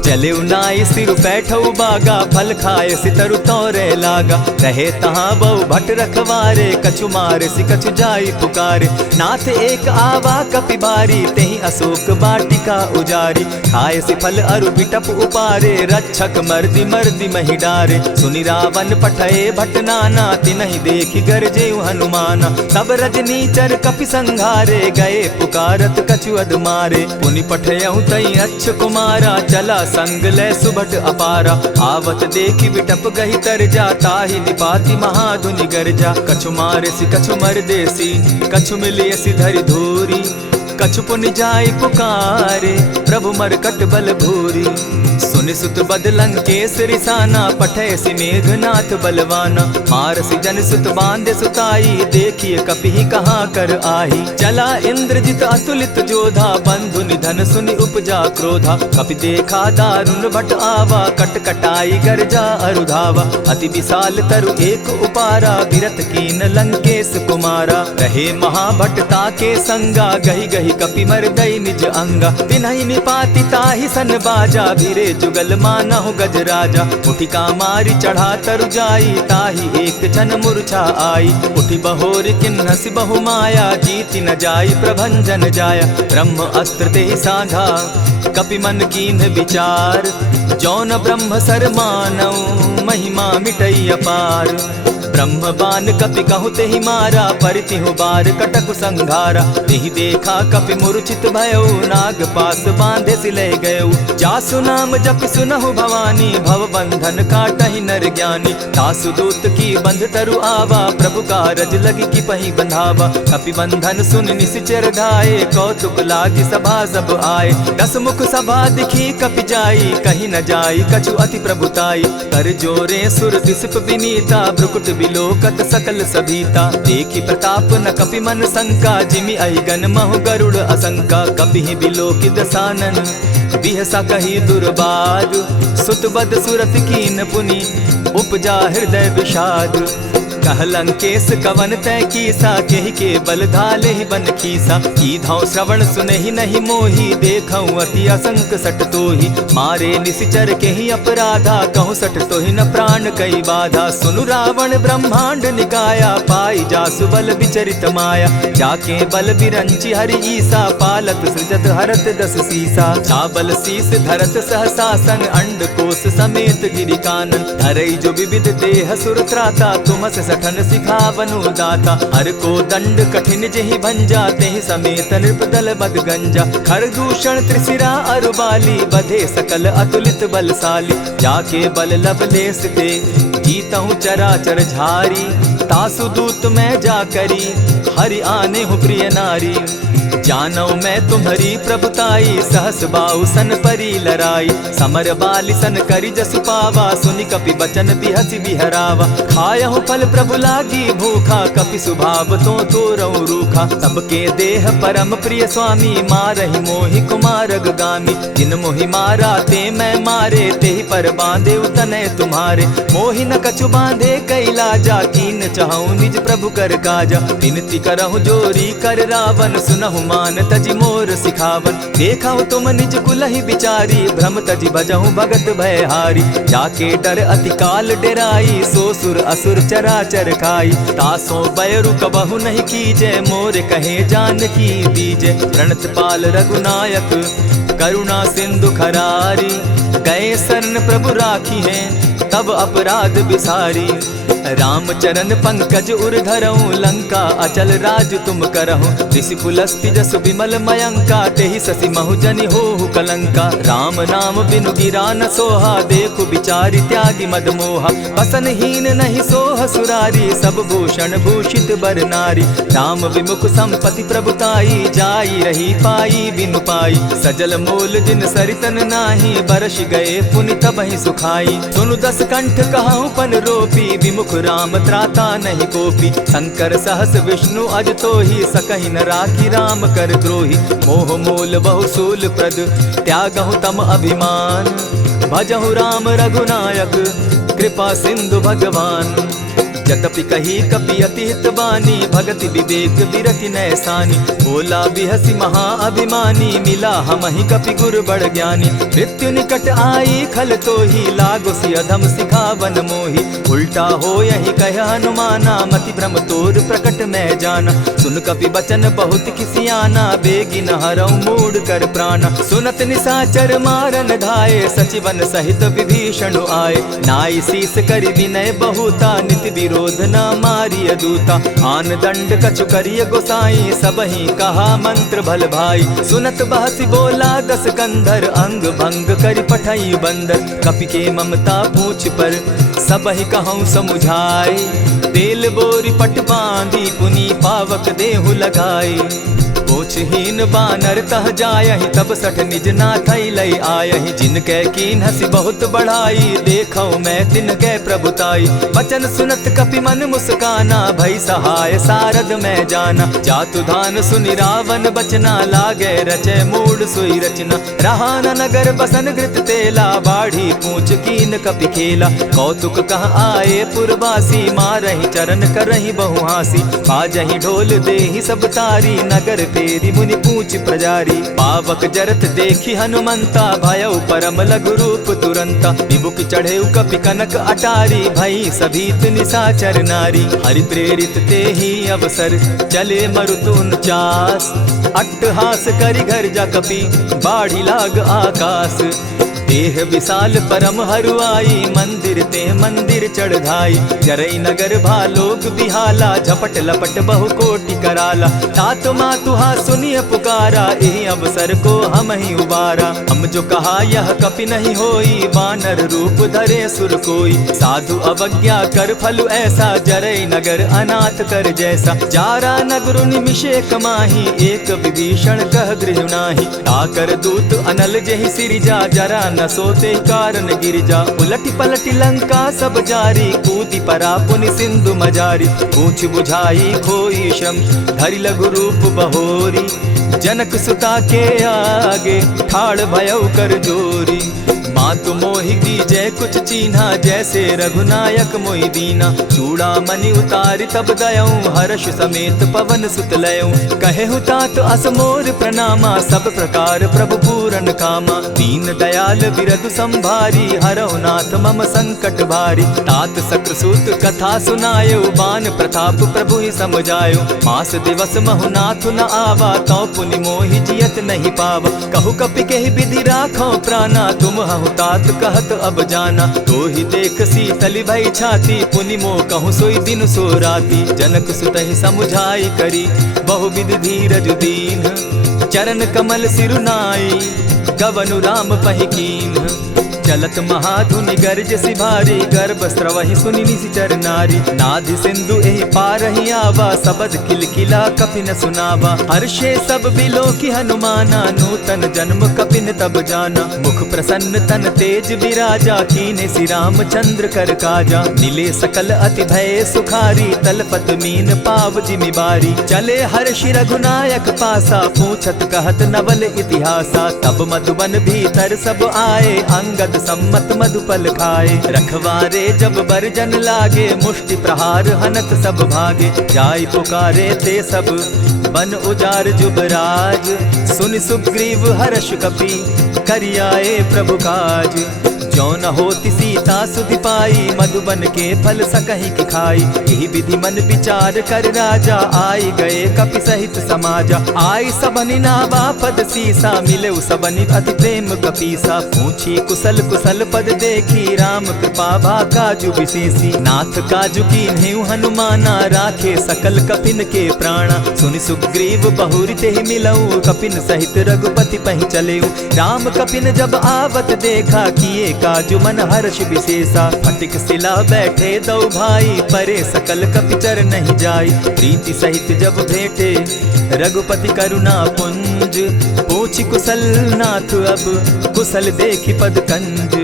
चले नाई सिर बैठऊ बागा फल खाए सितरु तोरे लागा। रहे तहाँ बहु भट रखवारे कछु मारे सि कछु जाई पुकारे। नाथ एक आवा कपि बारी तेहि अशोक बाटिका उजारी। खाए से फल अरु बिटप उपारे, रक्षक मर्दि मर्दि मही डारे। सुनि रावण पठये भट नाना, तिनहि देखि गरजे हनुमाना। सब रजनीचर कपि संघारे, गए पुकारत कछु अध मारे। पुनि पठयहु तई अच्छ कुमारा, चला संग लै सुभट अपारा। आवत देखि बिटप गहि तर जा, ताहि निपाति महाधुनि गर्जा। कछु मारेसि कछु मरदेसी, कछु मिलियसि धरि धूरी। कछु पुनि जाय पुकारे, प्रभु मरकट बल भूरी। सुनि सुत बद लंकेश रिसाना, पठयसि मेघनाथ बलवाना। मारसि जन सुत बांधे सुताई, देखिए कपिहि कहाँ कर आही। चला इंद्रजित अतुलित जोधा, बंधु निधन सुनि उपजा क्रोधा। कपि देखा दारुण भट आवा, कट कटाई गर्जा अरुधावा। अति विशाल तरु एक उपारा, बिरत कीन लंकेश कुमारा। रहे महाभट ताके संगा, गहि गहि कपि मरदई निज अंगा। तिन्हि निपाति ताहि सन बाजा, भिरे जुगल मानहु गजराजा। उठिका मारी चढ़ा तरु जाई, ताहि एक क्षण मूर्छा आई। उठि बहोर किन्हसि बहु माया, जीति न जाई प्रभंजन जाया। ब्रह्म अस्त्र तेहि साधा, कपि मन कीन्ह विचार। जौन ब्रह्म सर मानौ, महिमा मिटई अपार। ब्रह्म बान कपि कहु तेहि मारा, परितिहु बार कटक संघारा। तेहि देखा कपि मूर्छित भयो, नाग पास बांधे सिले गयो। जासु नाम जपि सुनहु भवानी, भव बंधन काटहि नर ज्ञानी। तासु दूत की बंध तरु आवा, प्रभु कारज लगी की पहि बंधावा। कपि बंधन सुन निसिचर धाये, कौतुक लागी सभा सब आए। दस मुख सभा दिखी कपि जाई, कहीं न जाई कछु अति प्रभुताई। कर जोरे सुर दिसप विनीता, भ्रुकुट बिलोकत सकल सभीता। देखि प्रताप न कपि मन शंका, जिमि अहिगन महु गरुड़ असंका। कपिहि बिलोकि दसानन, बिहसा कही दुर्बाद। सुत बद सुरत कीन पुनि, उपजा हृदय विषाद। कह लंकेश कवन तै कीसा, केहि के बल धाले ही बन खीसा। कीधौ श्रवण सुनहि नहीं मोही, देखऊं अति असंक सट तोही। मारे निसिचर केहि अपराधा, कहूँ सट तोहि न प्राण कई बाधा। सुनु रावण ब्रह्मांड निकाया, पाई जासु बल विचरित माया। जाके बल बिरंचि हरि ईसा, पालत सृजत हरत दस सीसा। चाबल शीस धरत सहसासन, अंड कोश समेत गिरि कानन। धरई जो विविध देह सुर त्राता, तुमस सठन सिखावनु दाता। हर को दंड कठिन जेहि भंजा, तेहि समेत नृपदल बद गंजा। खरदूषण त्रिशिरा अरुबाली, बधे सकल अतुलित बलशाली। जाके बल लवलेस ते, जीतहु चराचर झारी। तासु दूत मैं जा करी, हरि आने हूँ प्रिय नारी। जानौ मैं तुम्हारी प्रभुताई, सहस बाहु सन परी लराई। समर बाली सन करि जसु पावा, सुनि कपि बचन बिहसि बिहरावा। खायहु फल प्रभु लागी भूखा, कपि सुभाव तो तोरऊ रूखा। सबके देह परम प्रिय स्वामी, मारहि मोहि कुमारग गामी। जिन मोहि मारा ते मैं मारे, तेहि पर बांधे उतने तुम्हारे। मोहि न कछु बांधे कैलाजा, कीन चाहूं निज प्रभु कर काजा। विनती करहु जोरी कर रावण, सुनहु मान तजि मोर सिखावन। देखहु तुम निज कुलहि बिचारी, भ्रम तजि भजहु भगत भयहारी। जाके डर अति काल डेराई, सो सुर असुर चराचर खाई। तासो बैरु कबहु नहीं कीजे, मोर कहे जानकी बीजे। प्रणत पाल रघुनायक, करुणा सिंधु खरारी। गए शरण प्रभु राखी हैं, तब अपराध बिसारी। राम चरण पंकज उर धरऊं, लंका अचल राज तुम करहूं। ऋषि पुलस्ति जसु विमल मयंका, तेहि ससि महु जनि होहु कलंका। राम नाम बिनु गिरा न सोहा, देखु बिचारी त्यागी मद मोहा। बसनहीन नहीं सोह सुरारी, सब भूषण भूषित बर नारी। राम विमुख संपति प्रभुताई, जाई रही पाई बिनु पाई। सजल मोल जिन सरितन नाही, बरस गए पुनि तबहि सुखाई। सुनु दस कंठ कहूँ पन रोपी, विमुख राम त्राता नहीं कोपी। शंकर सहस विष्णु अज तो ही, सकहि न राखी राम कर द्रोही। मोह मूल बहु सूल प्रद, त्यागहु तम अभिमान। भजहु राम रघुनायक, कृपा सिंधु भगवान। यद्यपि कही कपि अति हित बानी, भगति विवेक विरति नैसानी। बोला बिहसी महाअभिमानी, मिला हमहि कपि गुर बड़ ज्ञानी। मृत्यु निकट आई खल तो ही, लागो सि अधम सिखावन मोही। उल्टा हो यही कह हनुमाना, मति भ्रम तोर प्रकट मैं जाना। सुन कपि बचन बहुत किसियाना, बेगी न हरऊ मूड कर प्राणा। सुनत निशाचर मारन धाये, सचिवन सहित विभीषण आए। नाई शीस करि विनय बहुता, नित विरोध न मारिय दूता। आन दंड कछु करिय गोसाई, सबहि कहा मंत्र भल भाई। सुनत बहसी बोला दस कंधर, अंग भंग करि पठई बंदर। कपि के ममता पूछ पर, सबहि कहूँ समुझाए। तेल बोरी पट बांधी, पुनी पावक देहु लगाई। पोछहीन बानर तह जायहि, तब सठ निज नाथै लई आयहि। जिनकै कीन हसी बहुत बढ़ाई, देखौ मैं तिनकै प्रभुताई। वचन सुनत कपि मन मुस्काना, भई सहाय सारद मैं जाना। जातु धान सुनि रावण बचना, लागे रचै मूड सोई रचना। रहा न नगर बसन घृत तेला, बाढ़ी पूछ कीन कपि खेला। कौतुक कह आए पुरवासी, मारहि चरण करहि बहु हासी। बाजहि ढोल देहि सब तारी, नगर तेरी मुनि पूछ प्रजारी। पावक जरत देखी हनुमंता, भयउ परम लघु रूप तुरंता। विमुख चढ़े कपि कनक अटारी, भई सभीत निशाचर नारी। हरि प्रेरित ते ही अवसर, चले मरुत 49। अट्टहास करि घर जा कपि, बाढ़ी लाग आकाश। देह विशाल परम हरुआई, मंदिर ते मंदिर चढ़ाई। जरई नगर भालोग बिहाला, झपट लपट बहु कोटि कराला। तात मातुहा सुनिय पुकारा, एहि अवसर को हम ही उबारा। हम जो कहा यह कपि नहीं होई, बानर रूप धरे सुर कोई। साधु अवज्ञा कर फल ऐसा, जरई नगर अनाथ कर जैसा। जारा नगर निमिषे कमाही, एक विभीषण कह गृह नाही। ताकर दूत अनल जहि सिरिजा, जरा न सोते कारण गिरिजा। उलटि पलटि लंका सब जारी, कूदि परा पुनि सिंधु मजारी। पूछ बुझाई खोई श्रम, धरि लघु रूप बहोरी। जनक सुता के आगे, ठाड़ भयउ कर जोरी। मातु मोहि दीजै कुछ चीन्हा, जैसे रघुनायक मोहि दीना। चूड़ा मणि उतारि तब दयऊं, हर्ष समेत पवन सुत लयऊं। कहेहु तात असमोर प्रणामा, सब प्रकार प्रभु पूरन कामा। दीन दयाल बिरधु संभारी, हरौ नाथ मम संकट भारी। तात सक्रसूत कथा सुनायो, बान प्रताप प्रभु ही समझायो। मास दिवस महु नाथ न आवा, तौ पुनि मोहि जियत नहीं पावा। कहु कपि केहि विधि राखो प्राणा, तुम हहु तात कहत अब जाना। तो ही देख शीतल भई छाती, पुनि मो कहूँ सोई दिन सो राती। जनक सुतहि समुझाई करी, बहु विधि धीरज दीन। चरण कमल सिरुनाई, गवनु राम पहि कीन। चलत महाधुनि गर्ज सिभारी, गर्भ स्रवहि सुनि निशिचर नारी। नाधि सिंधु एहि पारहि आवा, सबद किलकिला कपि न सुनावा। हर्षे सब बिलो की हनुमाना, नूतन जन्म कपि न तब जाना। मुख प्रसन्न तन तेज विराजा, कीने श्री रामचंद्र कर काजा। मिले सकल अति भय सुखारी, तलपत मीन पाव जिमि बारी। चले हर्षि रघुनायक पासा, पूछत कहत नवल इतिहासा। तब मधुबन भीतर सब आए, अंगद सम्मत मधुपल खाए। रखवारे जब बरजन लागे, मुष्टि प्रहार हनत सब भागे। जाय पुकारे ते सब, बन उजार जुबराज। सुनि सुग्रीव हर्ष कपि, करियाए प्रभु काज। जो न होती सीता सुधि पाई, मधुबन के फल सकहि की खाई। यही विधि मन विचार कर राजा, आई गए कपि सहित समाजा। आई सबनि नावा पद सीसा, मिले सबनि अति प्रेम कपीसा। पूछी कुशल कुशल पद देखी, राम कृपा भा काजु विशेषी। नाथ काजु कीन्हेउ हनुमाना, राखे सकल कपिन के प्राणा। सुनि सुग्रीव बहुरि तेहि मिलऊ, कपिन सहित रघुपति पहि चलेऊ। राम कपिन जब आवत देखा, किए काजु मन हर्ष विशेषा। फटिक सिला बैठे दो भाई, परे सकल कपिचर नहीं जाई। प्रीति सहित जब भेंटे, रघुपति करुणा पुंज। पूछि कुशल नाथ अब, कुशल देखि पद कंज।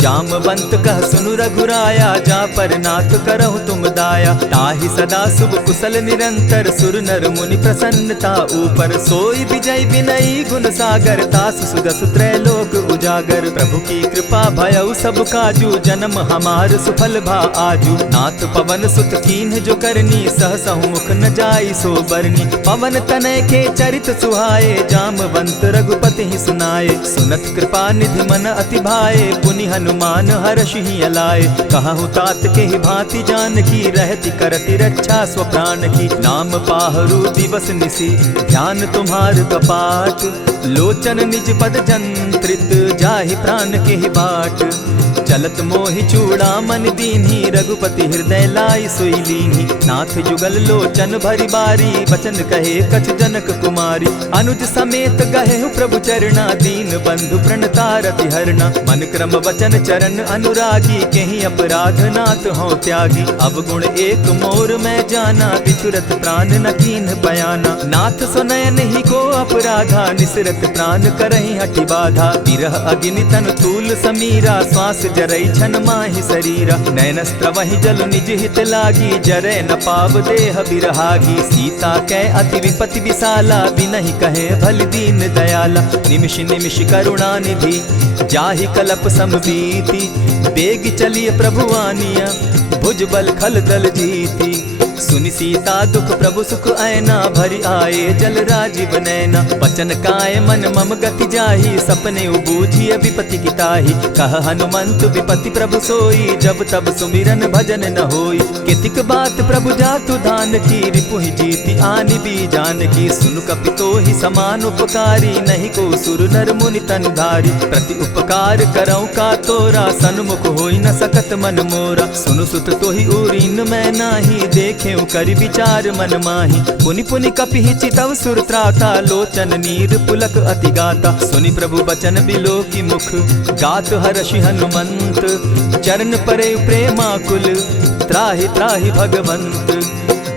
जामवंत कह सुनु रघुराया, जा पर नाथ करहु तुम दाया। ताहि सदा शुभ कुशल निरंतर, सुर नर मुनि प्रसन्नता ऊपर। सोई विजय विनयी गुण सागर, तास सुदस त्रैलोक उजागर। प्रभु की कृपा भयउ सब काजू, जन्म हमार सुफल भा आजू। नाथ पवन सुत कीन्ह जो करनी, सहसहु मुख न जाई सो बरनी। पवन तनय के चरित सुहाए, जामवंत रघुपति ही सुनाए। सुनत कृपा निधि मन अति भाए, पुनि हनुमान हर्षि अलाए। कहु तात के ही भांति जानकी, रहति करति रक्षा स्वप्राण की। नाम पाहरु दिवस निसी, ध्यान तुम्हार कपाट। लोचन निज पद जंत्रित, जाहि प्राण के ही बाट। चलत मोहि चूड़ामन दीन्ही, रघुपति हृदय लाई सोई लीन्ही। नाथ जुगल लोचन भरी बारी, बचन कहे कछ जनक कुमारी। अनुज समेत गहे प्रभु चरणा, दीन बंधु प्रणतारति हरना। मन क्रम वचन चरण अनुरागी, केहि अपराध नाथ हो त्यागी। अवगुण एक मोर मैं जाना, बिछुरत प्राण न कीन्ह बयाना। नाथ सुनयन ही को अपराधा, निसरत प्राण करहि हठि बाधा। विरह अग्नि तन तूल समीरा, श्वास जरई छन माहि शरीरा। नयन स्त्रवहि जल निज हित लागी, जरै न पाव देह बिरहागी। सीता कै अति विपति विशाला, बिनहि कहे भल दीन दयाला। निमिष निमिष करुणा निधि, जाहि कलप समबीति। बेग चलिए प्रभु आनिया, भुज बल खल दल जीती। सुनि सीता दुख प्रभु सुख ऐना, भरि आए जल राजीव नैना। बचन काय मन मम गति जाहि, सपने बूझिए विपति की ताहि। कह हनुमंत विपति प्रभु सोई, जब तब सुमिरन भजन न होई। कितिक बात प्रभु जातु धान की, रिपुहि जीति आनि भी जानकी। सुनु कपितो ही समान उपकारी, नहीं को सुर नर मुनि तन धारी। प्रति उपकार करऊं का तोरा, सन्मुख होई न सकत मन मोरा। सुनु सुत तोहि उरीन मैं नाही, देखे करि विचार मन माही। पुनि पुनि कपिहि चितव सुर त्राता, लोचन नीर पुलक अति गाता। सुनि प्रभु बचन बिलो की मुख, गात हर्षि हनुमंत। चरण परे प्रेमाकुल, त्राहि त्राहि भगवंत।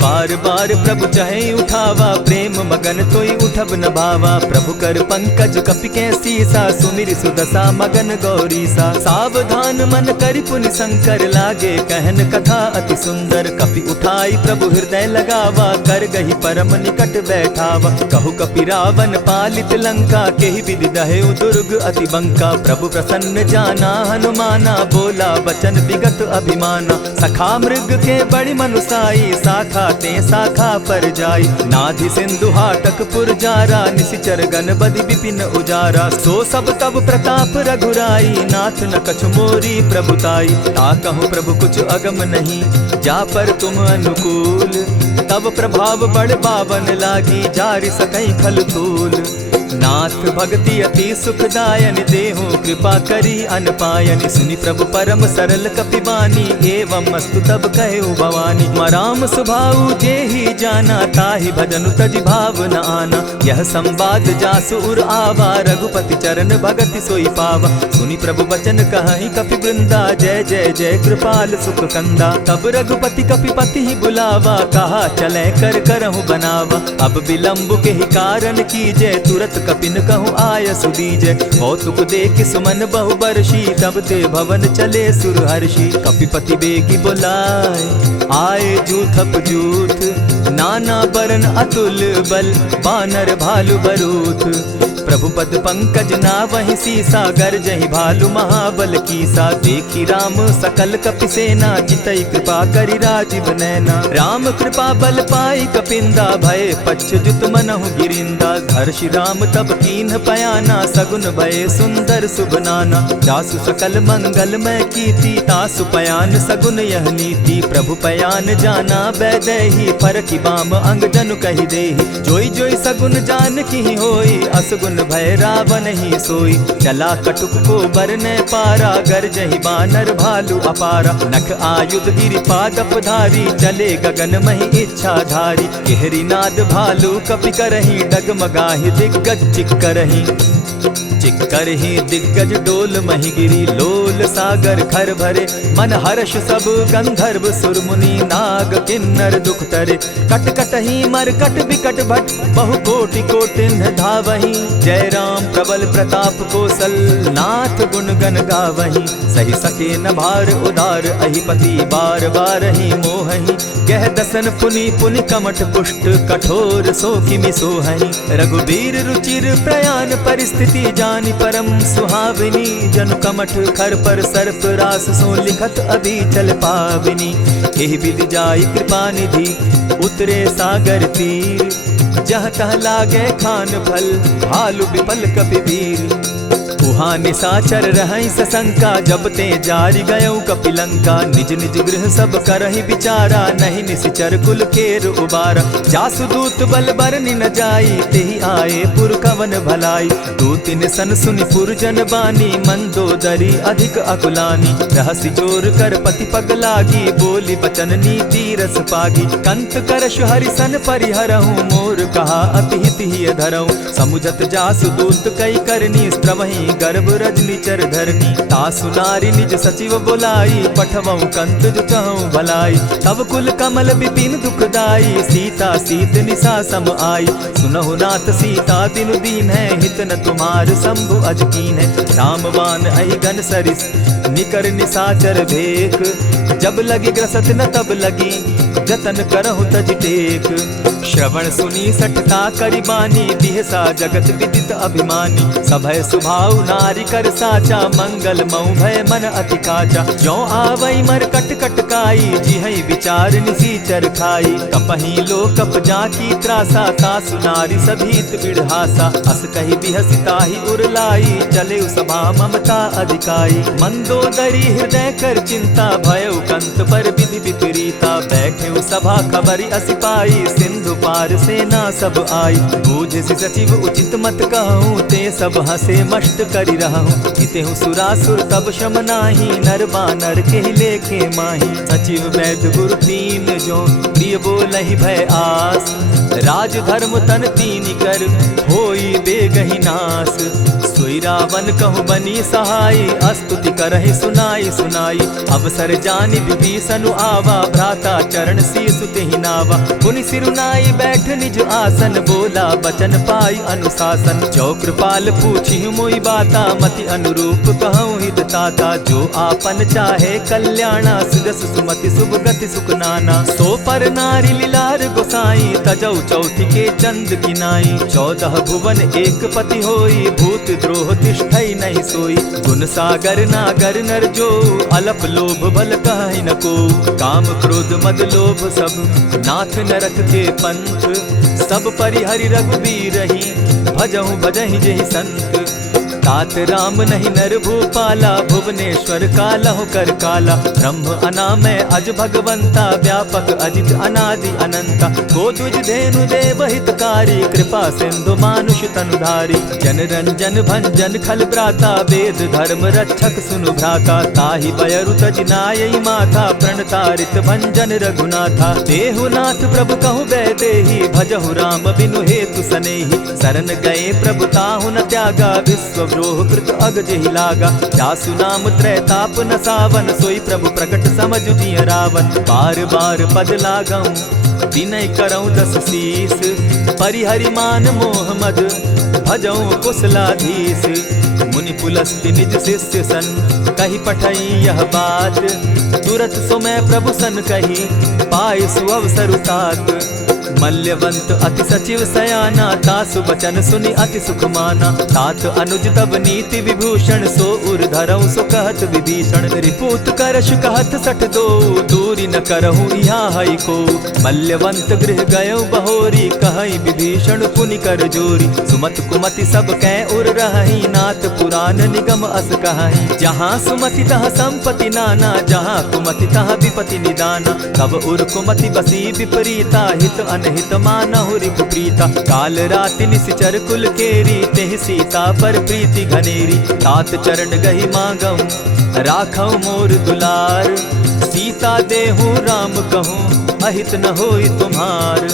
बार बार प्रभु चहे उठावा, प्रेम मगन तोई उठब न भावा। प्रभु कर पंकज कपि के सीसा, सुमिरि सुदशा मगन गौरीसा। सावधान मन करि पुनि शंकर, लागे कहन कथा अति सुंदर। कपि उठाई प्रभु हृदय लगावा, कर गही परम निकट बैठावा। कहु कपि रावण पालित लंका, केहि विधि दहेउ दुर्ग अति बंका। प्रभु प्रसन्न जाना हनुमाना, बोला बचन विगत अभिमाना। सखा मृग के बड़ी मनुसाई, साखा ते शाखा पर जाई। नाधि सिंधु हाटक पुरजारा, निशिचर गण बदि विपिन उजारा। सो सब तब प्रताप रघुराई, नाथ न कछु मोरी प्रभुताई। ताकहु प्रभु कुछ अगम नहीं, जा पर तुम अनुकूल। तब प्रभाव बड़ बावन लागी, जारि सकई खल तूल। नाथ भक्ति अति सुखदायन, देहु कृपा करी अनपायनि। सुनि प्रभु परम सरल कपिबानी, एवं मस्तु तब कहु भवानी। मराम सुभाऊ जेहि जाना, ताहि भजनु तजि भाव न आना। यह संवाद जासु उर आवा, रघुपति चरण भगति सोई पावा। सुनि प्रभु बचन कहहि कपि वृंदा, जय जय जय कृपाल सुख कंदा। तब रघुपति कपिपति ही बुलावा, कहा चले कर करहु बनावा। अब विलंब के ही कारण कीजय, तुरत कपिन कहूँ आय सुदीजय। कौतुक देख सुमन बहु बरसी, तब ते भवन चले सुर हर्षि। कपिपति बेगी बुलाए, आए जूथप जूथ। नाना बरन अतुल बल, बानर भालु बरूथ। प्रभु पद पंकज नावहि सीसा, गर्जहि भालु महाबल कीसा। देखी राम सकल कपि सेना, जितई कृपा करि राजीव नैना। राम कृपा बल पाई कपिंदा, भय पच्युत मनहु गिरिंदा। हर्षि राम तब कीन्ह पयाना, सगुन भय सुंदर शुभ नाना। जासु सकल मंगल मैं कीति, तासु पयान सगुन यह नीति। प्रभु पयान जाना बैदेही, फरकि बाम अंग जनु कहि देहि। जोई जोई सगुन जान की होई, असगुन भय रावण ही सोई। चला कटुक को बरने पारा, गर्जहि बानर भालु अपारा। नख आयुध गिरि पादप धारी, चले गगन महि इच्छा धारी। केहरी नाद भालु कपि करहि, डगमगाहि दिग्गज चिक्करहि। चिक्कर ही दिग्गज डोल महिगिरी लोल सागर खर भरे मन हर्ष सब गंधर्व सुरमुनि नाग किन्नर दुख तरे कट कट ही मरकट विकट भट बहु कोटि कोटिन धावही जय राम प्रबल प्रताप कौशल नाथ गुण गण गावही सही सके न भार उदार अहिपति बार बार ही मोहही कह दसन पुनि पुनि कमठ पुष्ट कठोर सो किमि सोहहि रघुबीर रुचिर प्रयाण परिस्थिति जानि परम सुहाविनी जनु कमठ खर पर सर्प रास सो लिखत अभी चल पाविनी एहि विधि जाई कृपा निधि उतरे सागर तीर जह तह लागे खान फल भालु विपल कपिवीर उहाँ निसाचर रहै सशंका जब ते जारि गयौ कपिलंका निज निज गृह सब करहि विचारा नहीं निसिचर कुल केर उबारा जासु दूत बल बरनि न जाई तेहि आए पुर कवन भलाई दूतिन सन सुनि पुरजन बानी मंदोदरी अधिक अकुलानी रहसि जोर कर पति पग लागी बोली बचन नीति रस पागी कंत करश हरि सन परिहरहु मोर कहा अति हित ही धरहु समुझत जासु दूत कई करनी स्त्रवहि गर्भ रजनी चर धरनी तासु नारी निज सचिव बोलाई पठवऊ कंत जो चहु भलाई तब कुल कमल विपिन दुखदाई सीता सीत निसा सम आई सुनहु नाथ सीता बिनु दीन है हित न तुम्हार शंभु अजकीन है रामवान अहि गन सरिस निकर निसाचर भेक जब लगी ग्रसत न तब लगी जतन करहु तज टेक श्रवण सुनी सठता करिबानी बिहसा जगत विदित अभिमानी सभय सुभाव नारी कर साचा मंगल मऊ भय मन अति काचा जो आवई मर कट कट काई जिहई विचार निसीचर खाई कपही लो कप जाकी त्रासा तासु नारी सभीत बिढ़ासा अस कही बिहसिता ही उरलाई चले सभा ममता अधिकाई मंदोदरी हृदय कर चिंता भयउ कंत पर विधि विपरीता बैठे सभा खबरी असिपाई सिंधु पार सेना सब आई बूझ से सचिव उचित मत कहूँ ते सब हंसे मस्त करी रहूँ जितेहु सुरासुर तब शम नाही नर बानर के लेखे माही सचिव वैद्य गुरु तीन जो प्रिय बोलहि भय आस राज धर्म तन तीन कर होई बेगहि नास सोई रावण कहु बनी सहाई अस्तुति करहि सुनाई सुनाई अवसर जानि विभीषण आवा भ्राता चरण शीसु तेहि नावा पुनि सिरुनाई बैठ निज आसन बोला बचन पाई अनुशासन जो कृपाल पूछि मोई बाता मति अनुरूप कहूँ हित ताता जो आपन चाहे कल्याणा सुजस सुमति शुभ गति सुख नाना सो पर नारी लीलार गोसाई तजौ चौथी के चंद किनाई 14 भुवन एक पति होई भूत द्रोह तिष्ठई नहीं सोई गुण सागर नागर नर जो अलप लोभ बल कहि न को काम क्रोध मद लोभ सब नाथ नरक के पंथ सब परिहरि रघुबीर रही भजहु भजहि जेहि संत तात राम नहीं नर भूपाला भुवनेश्वर कालहु कर काला ब्रह्म अनामय अज भगवंता व्यापक अजित अनादि अनंता को तुझ धेनु देव हितकारी कृपा सिंधु मानुष तनुधारी जन रंजन भंजन खल भ्राता वेद धर्म रक्षक सुनु भ्राता ताहि बयरु तज नायई माथा प्रणतारित भंजन रघुनाथा देहुनाथ प्रभु कहु बैदेहि भजहु राम बिनु हेतु सनेहि शरण गए प्रभु ताहु न त्यागा विश्व द्रोह कृत अग जेहि लागा जासु नाम त्रैताप न सावन सोई प्रभु प्रकट समझु जिय रावण बार बार पद लागऊं विनय करऊं 10 शीस परिहरि मान मोह मद भजऊं कुशलाधीश मुनि पुलस्ति निज शिष्य सन कही पठई यह बात तुरत सुमय प्रभु सन कही पाय सुअवसर तात मल्यवंत अति सचिव सयाना तासु बचन सुनि अति सुख माना तात अनुज तब नीति विभूषण सो उर धरऊ सो कहत विभीषण रिपुत करश कहत सठ दो दूरी न करहु यहाँ हई को मल्यवंत गृह गयो बहोरी कहई विभीषण पुनि कर जोरी सुमत कुमति सब कै उर रही नाथ पुराण निगम अस कहई जहाँ सुमति तह संपति नाना जहाँ कुमति तह विपति निदाना तब उर कुमति बसी विपरीता हित हित मानहु रिपु प्रीता काल राति निसिचर कुल केरी तेहि सीता पर प्रीति घनेरी तात चरण गहि मांगऊं राखऊं मोर दुलार सीता देहु राम कहूँ अहित न होई तुम्हार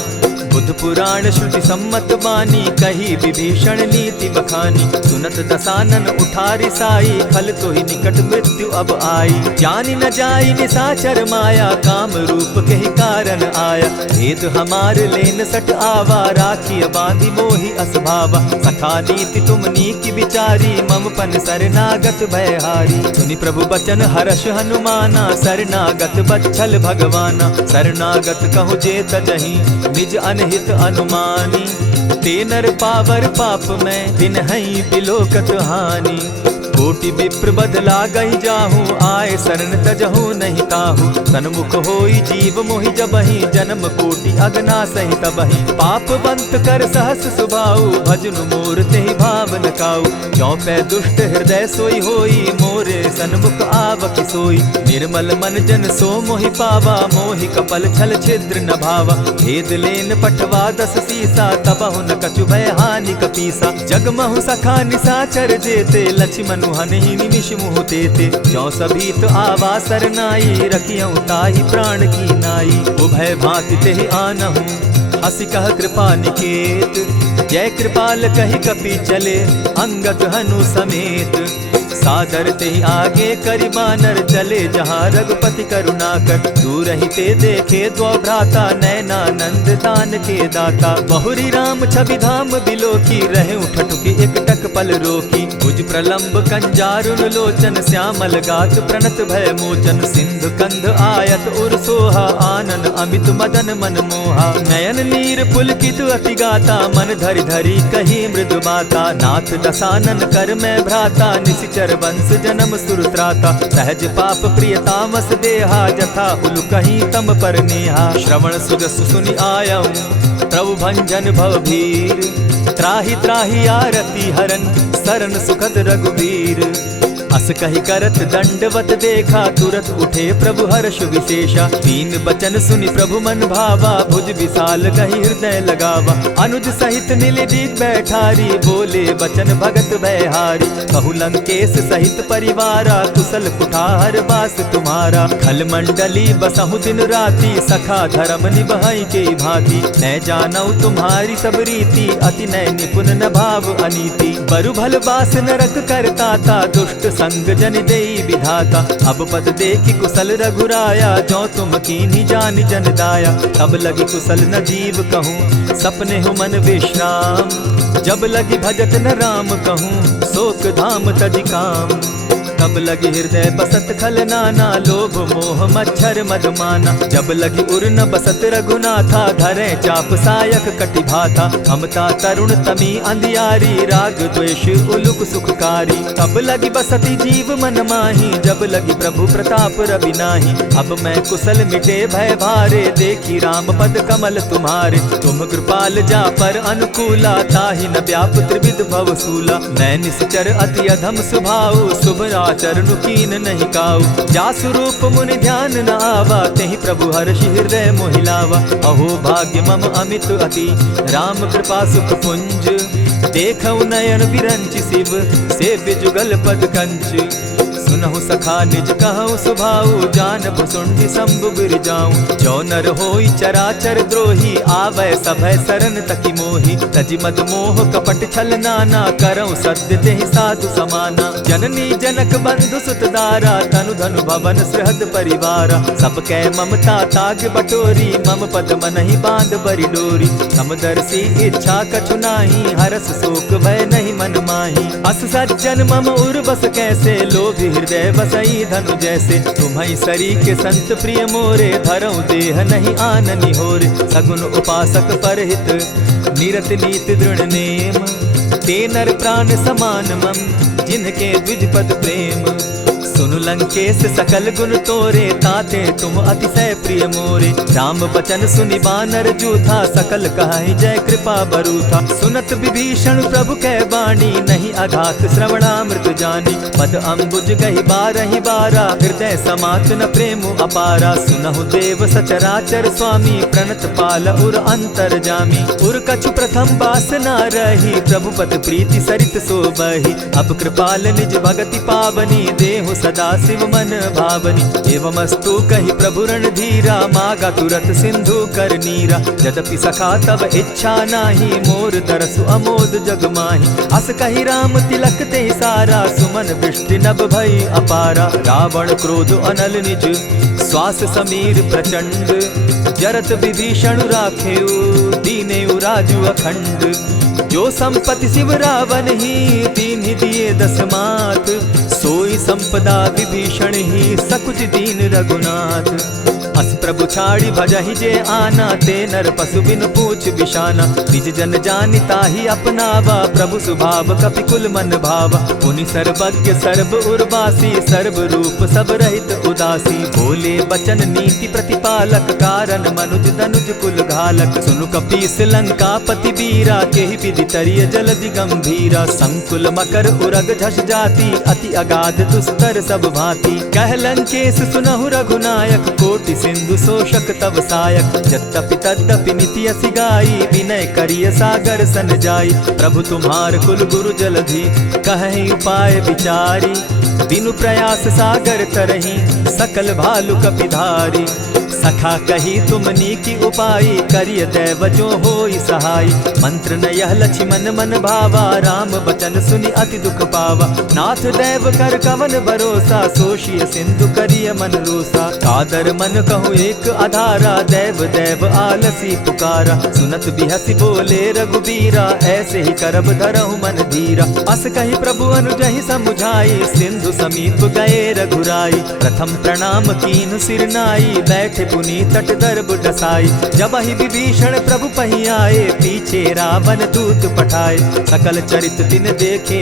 बुध पुराण श्रुति सम्मत बानी, कही विभीषण नीति बखानी। सुनत दसानन उठारी साई, खल तो ही निकट मृत्यु अब आई। जानी न जाई निशाचर माया, काम रूप के ही कारण आया। भेद हमार लेन सट आवा, राखी बांधी मोहि असभावा। सखा नीति तुम नीकी विचारी, मम पन शरणागत भयहारी। सुनि प्रभु बचन हर्ष हनुमाना, शरणागत बच्छल भगवाना। शरणागत कहु जे तजहि, निज अनहित अनुमानी। ते नर पावर पाप में, दिन हई बिलोकत हानि। कोटि विप्र बदला गई जाहू, आए शरण तजहू नहीं ताहू। सन्मुख होई जीव मोहि जबहि, जन्म कोटि अगना सहि तबहि। पाप बंत कर सहस सुभाऊ, भजनु मोर तेहि भाव न काऊ। क्यों पै दुष्ट हृदय सोई होई, मोरे सन्मुख आवक सोई। निर्मल मन जन सो मोहि पावा, मोहि कपल छल छिद्र न भावा। भेद लेन पठवा दस सीसा, तबहु न कछु भय हानि कपीसा। जगमहु सखा निशाचर जेते, लक्ष्मण हनहि निमिष मुह तेते। जो सभी तो आवा सरनाई, रखियऊ ताहि प्राण की नाई। उभय भांति तेहि आनहु, हसी कह कृपा निकेत। जय कृपाल कहि कपि चले, अंगद हनु समेत। सादर ते आगे करि बानर, चले जहाँ रघुपति करुणा कर। दूर ही ते देखे द्वौ भ्राता, नैनानंद दान के दाता। बहुरी राम छवि धाम बिलोकी, रहे उठटुकी एक टक पल रोकी। भुज प्रलंब कंजारुन लोचन, श्यामल गात प्रणत भय मोचन। सिंधु कंध आयत उर सोहा, आनन अमित मदन मन मोहा। नयन नीर पुलकित अति गाता, मन धरि धरि कही मृदु बाता। नाथ दसानन कर मैं भ्राता, निशिचर वंश जन्म सुरत्राता। सहज पाप प्रिय तामस देहा, जथा उलु कहीं तम पर नेहा। श्रवण सुजस सुनि आयऊ, प्रभु भंजन भवभीर। त्राहि त्राहि आरती हरन, सरन सुखद रघुवीर। अस कहि करत दंडवत देखा, तुरत उठे प्रभु हर्ष विशेषा। तीन बचन सुनि प्रभु मन भावा, भुज विशाल कहि हृदय लगावा। अनुज सहित नीलदीप बैठारी, बोले बचन भगत भयहारी। कहु लंकेश सहित परिवारा, कुशल कुठार बास तुम्हारा। खल मंडली बसहु दिन राति, सखा धर्म निभाई के भांति। न जानऊ तुम्हारी सब रीति, अति नय निपुण न भाव अनीति। बरु भल बास नरक करता था, दुष्ट संग जन देई विधाता। अब पद देखी कुशल रघुराया, जो तुम कीन्ही जान जन दाया। तब लगी कुशल न जीव कहूँ, सपने हो मन विश्राम। जब लगी भजत न राम कहूँ, शोक धाम तज काम। तब लगी हृदय बसत खल नाना, लोभ मोह मच्छर मधुमाना। जब लगी उर न बसत रघुनाथा, धरे चाप सायक कटि भाथा। ममता तरुण तमी अंधियारी, राग द्वेष उलुक सुखकारी। तब लगी बसती जीव मन माही, जब लगी प्रभु प्रताप रवि नाही। अब मैं कुशल मिटे भय भारे, देखी राम पद कमल तुम्हारे। तुम कृपाल जा पर अनुकूला, ताहि न व्याप त्रिविध भवसूला। मैं निश्चर अति अधम स्वभाव, शुभ चरणु कीन नहीं काऊ। जासु रूप मुनि ध्यान न आवा, तेहि प्रभु हर्षि हृदय मोहिलावा। अहो भाग्य मम अमित अति, राम कृपा सुख पुंज। देखऊ नयन विरंच शिव, सेव्य जुगल पद कंच। सुनहु सखा निज कहु सुभाऊ, जानब सुंडि शंभु गिर जाऊं। जो नर होई चराचर द्रोही, आवै सभय सरन तकी मोही। तजि मद मोह कपट छल नाना, करऊं सत्य तेहि साधु समाना। जननी जनक बंधु सुत दारा, तनु धनु भवन सृहद परिवारा। सब कै ममता ताग बटोरी, मम पद मनहि बांध बरि डोरी। समदर्शी इच्छा कछु नाही, हरस शोक भय नहीं मन माही। अस सज्जन मम उर बस कैसे, लोभी हृदय बसई धनु जैसे। तुम्हारी सरी के संत प्रिय मोरे, धरऊं देह नहीं आननि होरे। सगुन उपासक परहित, निरत नीत दृढ़ नेम। ते नर प्राण समान मम, जिनके द्विज पद प्रेम। सुनु लंकेश सकल गुण तोरे, ताते तुम अतिशय प्रिय मोरे। राम बचन सुनि बानर जूथा, सकल कहाहि जय कृपा बरूथा। सुनत विभीषण प्रभु कै बाणी, नहीं अघात श्रवणामृत जानी। पद अम्बुज गहि बारहि बारा, हृदय समात न प्रेम अपारा। सुनहु देव सचराचर स्वामी, प्रणत पाल उर अंतर जामी। उर कछु प्रथम बास न रही, प्रभु पद प्रीति सरित सोबहि। अब कृपाल निज भगति पावनी, देहु सदा शिव मन भावनी। एवमस्तु कहि प्रभु रणधीरा, मागा तुरत सिंधु कर नीरा। यद्यपि सखा तब इच्छा नाही, मोर तरसु अमोद जग माही। अस कहि राम तिलक ते सारा, सुमन वृष्टि नभ भई अपारा। रावण क्रोध अनल निज, श्वास समीर प्रचंड। जरत विभीषण राखेउ, दीनेउ राजु अखंड। जो संपत्ति शिव रावण ही, दीन्हि दिए दस मात। सोई संपदा विभीषण ही, सकुच दीन रघुनाथ। अस प्रभु छाड़ी भजहि जे आना, ते नर पशु बिन पूछ बिशाना। निज जन जानिता ही अपनावा, प्रभु स्वभाव कपि कुल मन भावा। मुनि सर्वज्ञ सर्व उर्वासी, सर्व रूप सब रहित उदासी। बोले बचन नीति प्रतिपालक, कारण मनुज धनुज कुल घालक। सुनु कपीस लंकापति बीरा, केहि विधि तरिय जलधि गंभीरा। संकुल मकर उरग झष जाति, अति अगाध दुस्तर सब भांति। कह लंकेश सुनहु रघुनायक, कोटि सिंधु शोषक तव सायक। यद्यपि तद्यपि निति असि गाई, विनय करिय सागर सन जाई। प्रभु तुम्हार कुल गुरु जलधि, कहि उपाय विचारी। बिनु प्रयास सागर तरही, सकल भालु कपिधारी। सखा कही तुमनी की उपाई, करिय दैव जो होई सहाय। मंत्र न यह लक्ष्मण मन भावा, राम बचन सुनि अति दुख पावा। नाथ दैव कर कवन भरोसा, सोषिय सिंधु करिय मन रोसा। कादर मन कहूँ एक आधारा, दैव दैव आलसी पुकारा। सुनत बिहसी बोले रघुबीरा, ऐसे ही करब धरहु मन धीरा। अस कही प्रभु अनुजहि समुझाई, सिंधु समीप गए रघुराई। प्रथम प्रणाम कीन सिर नाई, बैठे पुनि तट दर्ब डसाई। जब ही विभीषण प्रभु पही आए, पीछे रावण दूत पठाए। सकल चरित तिन देखे,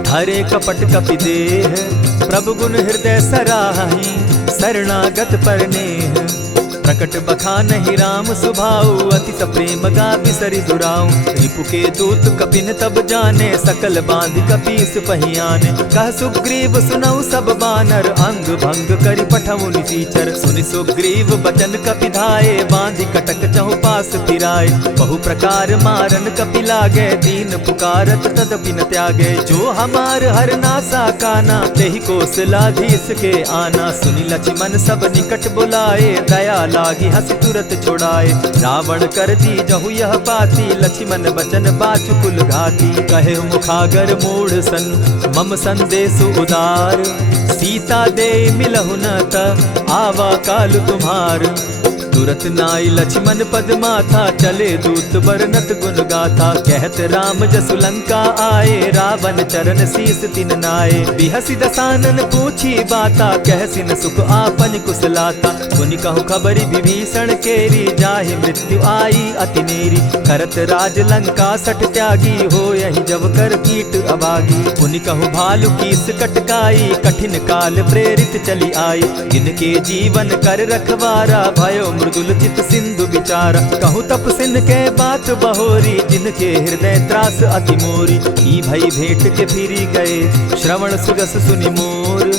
धरे कपट कपि देह। प्रभु गुण हृदय सराही, शरणागत पर नेह। प्रकट बखानहि राम सुभाऊ, अति सप्रेम गा बिसरि दुराऊ। रिपु के दूत कपिन तब जाने, सकल बांधि कपीस पहियाने। कह सुग्रीव सुनऊ सब बानर, अंग भंग करि पठऊ निसीचर। सुनि सुग्रीव बचन कपि धाये, बांधि कटक चहु पास फिराए। बहु प्रकार मारन कपि लागे, दीन पुकारत तदपि न त्यागे। जो हमार हर नासा काना, तेहि कौशलाधीश के आना। सुनि लक्ष्मण सब निकट बुलाए, दया लागी हंसी तुरत छुड़ाए। रावण कर दी जहु यह पाती, लक्ष्मण बचन बाचु कुल घाती। कहे मुखागर मूढ़ सन, मम संदेश उदार। सीता दे मिलहु न त, आवा काल तुम्हार। तुरत नाई लक्ष्मण पद माथा, चले दूत बरनत गुण गाथा। कहत राम जसु लंका आए, रावण चरण शीस तिन नाए। बिहसी दसानन पूछी बाता, कहसी न सुख आपन कुशलाता। सुनि कहु खबरी विभीषण केरी, जाहि मृत्यु आई अति नेरी। करत राज लंका सठ त्यागी, हो यही जब कर कीट अभागी। पुनि कहु भालु कीस कटकाई, कठिन काल प्रेरित चली आई। जिनके जीवन कर रखवारा, भयो मृदुल चित सिंधु विचारा। कहूँ तप सिन के बात बहोरी, जिनके हृदय त्रास अति मोरी। ई भई भेंट के फिरी गए, श्रवण सुजस सुनि मोर।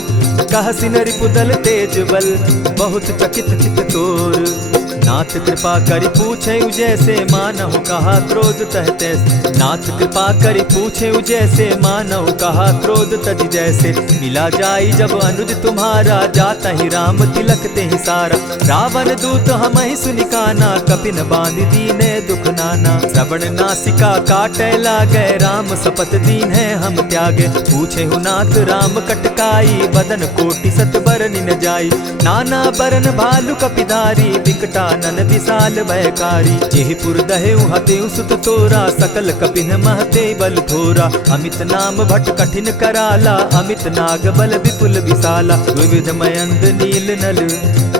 कहसी न रिपुदल तेज बल, बहुत चकित चित तोर। नाथ कृपा करि पूछे जैसे, मानहु कहा क्रोध तह तैसे। नाथ कृपा करि पूछे जैसे, मानहु कहा क्रोध तज जैसे। मिला जाई जब अनुज तुम्हारा, जाता ही राम तिलक ते ही सारा। रावण दूत हम ही सुनि काना, कपिन बांध दीने दुख नाना। श्रवण नासिका काटे लागे, राम शपथ दीन है हम त्यागे। पूछे हु नाथ राम कटकाई, बदन कोटि सत बरनि न जाई। नाना बरन भालु कपिधारी, विकटा नन विशाल भयकारी। जेहिपुर दहेउ हतेउ सुत तोरा, सकल कपिन महते बल थोरा। अमित नाम भट कठिन कराला, अमित नाग बल विपुल विशाला। विविध मयंद नील नल,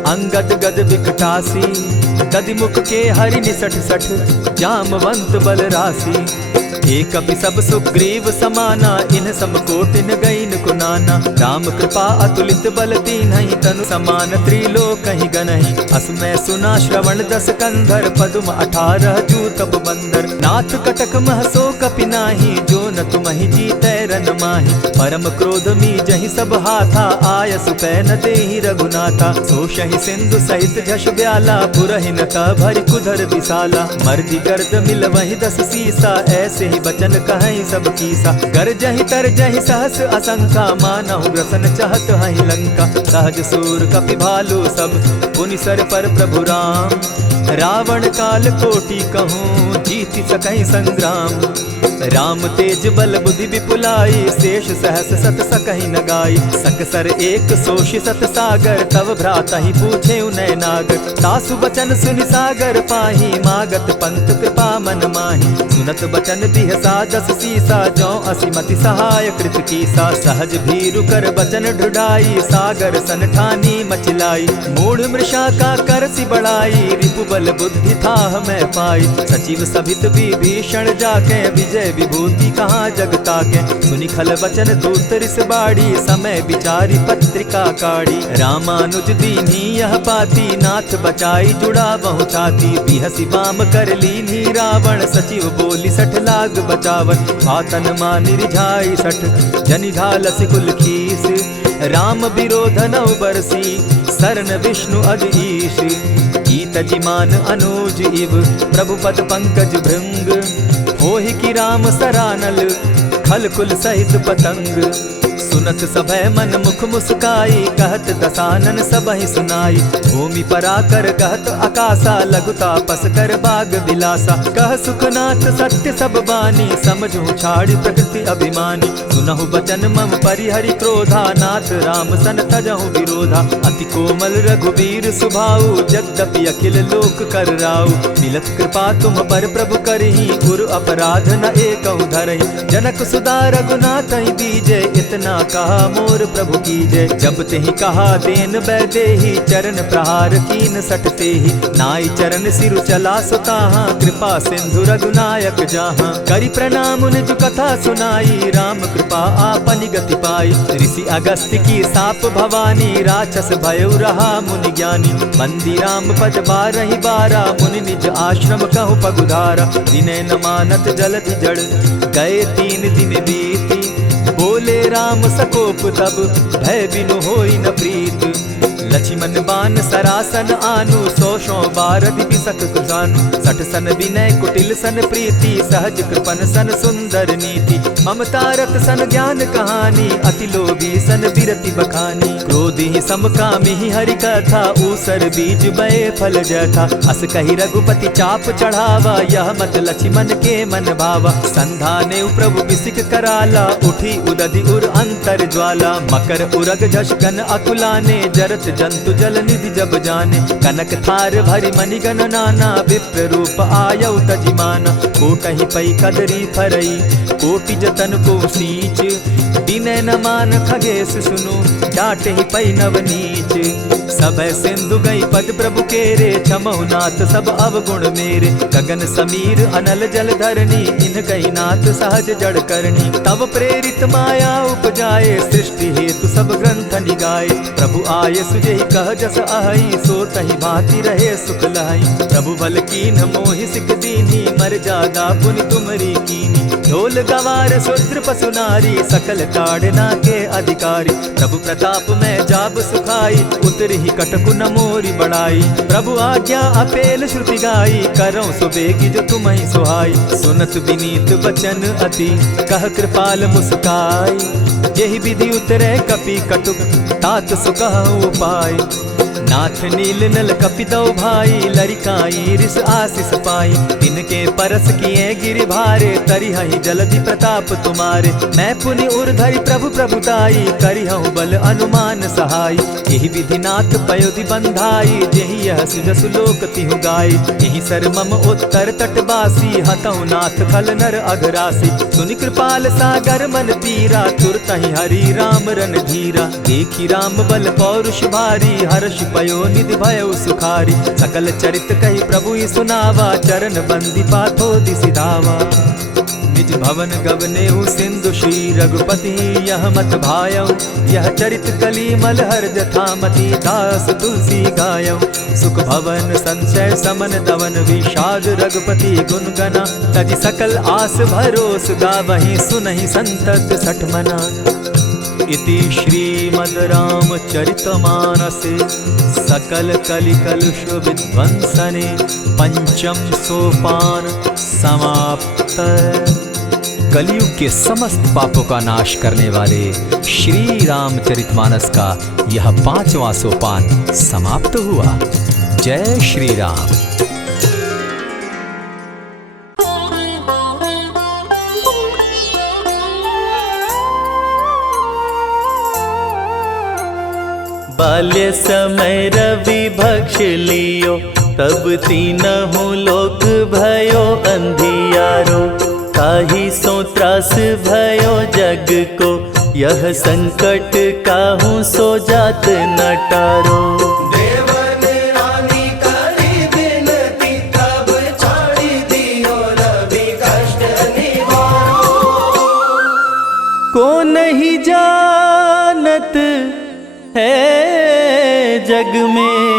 अंगद गद विकटासी। गदिमुख के हरि निसठ सठ, जामवंत बल राशि। एक कपि सब सुग्रीव समाना, इन समकोटिन गईन कुनाना। राम कृपा अतुलित बल दीन्हि, तनु समान त्रिलोक ही गनहि। अस मैं सुना श्रवण दस कंधर, पदुम 18 जूतब बंदर। नाथ कटक महसो कपि नाही, जो न तुमहि जीतै रन माहि। परम क्रोध मी जहि सब हाथा, आय सुपै न देहि रघुनाथा। सोषहि सिंधु सहित झष ब्याला, पुरहि न भरि कुधर विशाला। मर्दि गर्द मिल वहि 10 सीसा, ऐसे सही बचन कहई सब कीसा। गरजहि तरजहि सहस असंका, मानहु ग्रसन चहत हहि लंका। सहज सूर कपि भालु सब, पुनि सर पर प्रभु राम। रावण काल कोटि कहूँ, जीति सकहि संग्राम। राम तेज बल बुद्धि विपुलाई, शेष सहस सत सकहि न गाई। सकसर एक सोषि सत सागर, तव भ्राता ही पूछे उनय नागर। तासु बचन सुनि सागर पाही, मागत पंत कृपा मन माही। सुनत बचन बिहसा जस सीसा, जौ असिमति सहाय कृत कीसा। सहज भीरु कर बचन ढुढ़ाई, सागर सन ठानी मचिलाई। मूढ़ मृषा का कर सी बढ़ाई, रिपु बल बुद्धि थाह मैं पाई। सचिव सभित विभीषण जाके, विजय विभूति कहाँ जगता के। सुनि खल बचन दूत रिस बाड़ी, समय विचारी पत्रिका काढ़ी। रामानुज दीन्ही यह पाती, नाथ बचाई जुड़ा बहु छाती। बिहसी बाम कर लीन्ही रावण, सचिव बोली सठ लाग बचावन। आतन मानि रिझाई सठ, जनि झालसि कुल खीस। राम विरोध नौ बरसी, सरन विष्णु अज ईश। कीत जिमान अनुज इव, प्रभु पद पंकज भृंग। होहि कि राम सरानल, खल कुल सहित पतंग। सुनत सभय मन मुख मुस्काई, कहत दसानन सबहि सुनाई। भूमि पराकर कहत आकाशा, लघु तापस कर बाग दिलासा। कह सुखनाथ सत्य सब बानी, समझू छाड़ी प्रकृति अभिमानी। सुनहु बचन मम परिहरि क्रोधा, नाथ राम सन तजहु विरोधा। अति कोमल रघुबीर सुभाऊ, यद्यपि अखिल लोक कर राऊ। मिलत कृपा तुम पर प्रभु करही, गुरु अपराध न एकहु धरहि। जनक सुधा रघुनाथ ही दीजे, इतना कहा मोर प्रभु कीजे। जब तेहि कहा देन बैदेही, चरण प्रहार कीन सटते ही। नाई चरण सिरु चला सुताहा, कृपा सिंधु रघुनायक जाहा। करि प्रणाम निज कथा सुनाई, राम कृपा आपनि गति पाई। ऋषि अगस्त्य की साप भवानी, राक्षस भयउ रहा मुनि ज्ञानी। बंदी राम पद बारहि बारा, मुनि निज आश्रम कहु पगुधारा। विनय न मानत जलधि जड़, गए 3 दिन बीती। बोले राम सकोप तब, भय बिनु होई न प्रीत। लक्ष्मण बान सरासन आनु, 100 बारधि बिसक कुजानु। 60 सन विनय कुटिल सन प्रीति, सहज कृपन सन सुंदर नीति। ममता रत सन ज्ञान कहानी, अति लोभी सन बिरति बखानी। क्रोधि समकामी हरि कथा, ऊसर बीज बये फल जथा। अस कहि रघुपति चाप चढ़ावा, यह मत लक्ष्मण के मन भावा। संधाने प्रभु बिसिक कराला, उठी उदधि उर अंतर ज्वाला। मकर उरग झष गन अकुलाने, जरत जंतु जल निधि जब जाने। कनक थार भरि मणिगण नाना, विप्र रूप आयउ तजिमाना। कोटहि पै कदरी फरई, कोटि जतन को सींच। दिनै न मान खगेश सुनु, डांटहि पै नव नीच। सभय सिंधु गई पद प्रभु केरे, क्षमहु नाथ सब अवगुण मेरे। गगन समीर अनल जल धरनी, इन गई नाथ सहज जड़ करनी। तब प्रेरित माया उपजाए, सृष्टि हेतु सब ग्रंथ निगाए। प्रभु आय सुजेहि कह जस अहई, सो तहि भांति रहे सुख लहई। प्रभु बल कीन मोहि सिख दीनी, मर्यादा पुनि तुमरी कीनी। ढोल गवार शूद्र पशु नारी, सकल ताड़ना के अधिकारी। प्रभु प्रताप में जाब सुखाई, उतरि कटकु न मोरी बड़ाई। प्रभु आज्ञा अपेल श्रुति गाई, करऊं सुबेगी जो तुम्हि सुहाई। सुनत विनीत बचन अति, कह कृपाल मुस्काई। जेहि विधि उतरे कपि कटुक, तात सुकहु उपाय। नाथ नील नल कपि दो भाई, लरिकाई रिस आशीष पाई। तिनके परस किए गिरि भारे, तरिहहि जलधि प्रताप तुम्हारे। मैं पुनि उर्धरि प्रभु प्रभुताई, करिहउ बल अनुमान सहाय। यही विधि नाथ पयोधि बंधाई, जेहि यह सुजसु लोक तिहु गाई। यही सर मम उत्तर तटवासी, हतहु नाथ खल नर अघरासी। सुनि कृपाल सागर मन पीरा, तुरतहि हरि राम रन धीरा। देखी राम बल पौरुष भारी, हर्ष पयो निधि भयउ सुखारी। सकल चरित कहि प्रभु ही सुनावा, चरण बंदी पाथो दिसि धावा। निज भवन गवनेहु सिंधु श्री रघुपति, यह मत भायऊ। यह चरित कली मलहर जथामति, दास तुलसी गायऊ। सुख भवन संशय समन दवन, विषाद रघुपति गुण गना। तजि सकल आस भरोस, गावहि सुनहि संतत सठ मना। इति श्रीमद् रामचरितमानसे, सकल कलिकलुष विध्वंसने। पंचम सोपान समाप्त। कलयुग के समस्त पापों का नाश करने वाले श्री रामचरितमानस का यह 5वां सोपान समाप्त हुआ। जय श्री राम। बाल्य समय रवि भक्ष लियो, तब तीनहु लोक भयो अंधियारो। ताहि सो त्रास भयो जग को, यह संकट काहू सो जात न टारो। देवन रानी करी बिनती, तब छाड़ी दियो रवि कष्ट निवारो। को नहीं जानत है जग में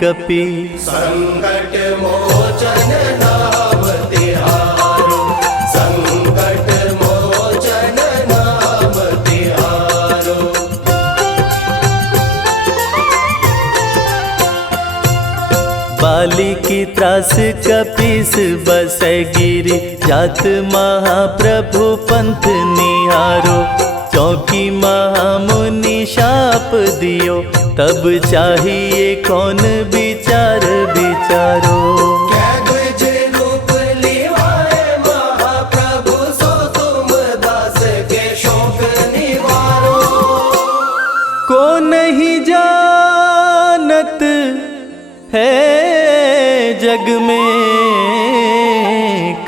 कपि, संकट मोचन नाम तिहारो। संकट मोचन नाम तिहारो। बाली की त्रास कपीस बसै गिरि, जात महाप्रभु पंथ निहारो। चौकी महामुनि शाप दियो, तब चाहिए कौन विचार विचारो। कैद्विज रूप लिवाए महाप्रभु, सो तुम दास के शोक निवारो। को नहीं जानत है जग में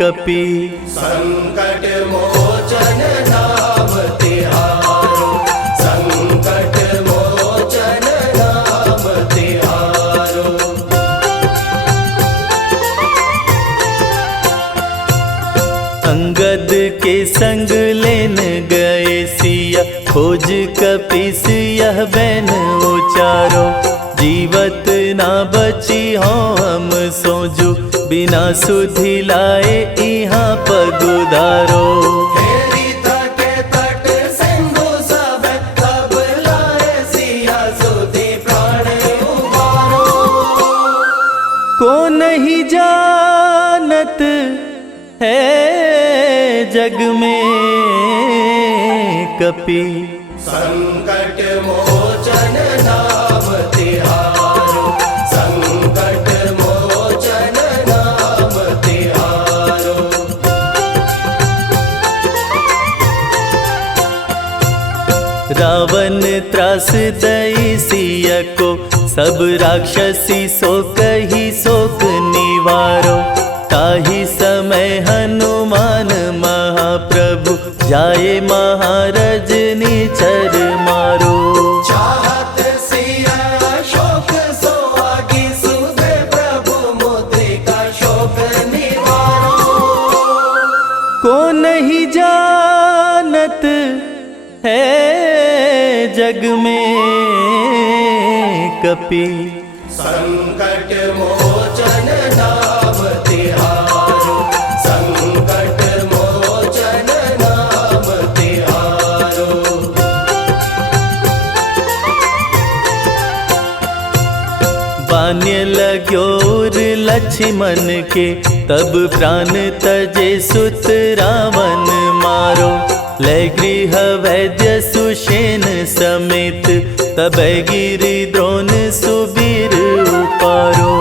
कपि, संकट मोचन नाम तिहारो। संकट मोचन नाम तिहारो। अंगद के संग लेन गए सिया, खोज कपीस यह बैन उचारो। जीवत ना बची हो हम सोजू, बिना सुधि लाए यहाँ पगुधारो। हेरी तटे तट सिंधु सब, तब लाए सिया सुधि प्राण उबारो। को नहीं जानत है जग में कपि, संकट मोचन नाम तिहारो। संकट मोचन नाम तिहारो। रावण त्रास दई सिया को, सब राक्षसी सो कही शोक निवारो। ताहि समय हनुमान महाप्रभु, जाए महाराज निचर मारो। चाहत सिया शोक सो आगी, सुधे प्रभु मुद्रिका शोक निवारो। को नहीं जानत है जग में कपि, संकट मोचन नाम तिहारो। संकट मोचन नाम तिहारो। बान्य लग्योर लक्ष्मण के, तब प्राण तजे सुत रावण मारो। लय गृह वैद्य सुषेण समेत, तब गिरि द्रोण सुबीर उपारो।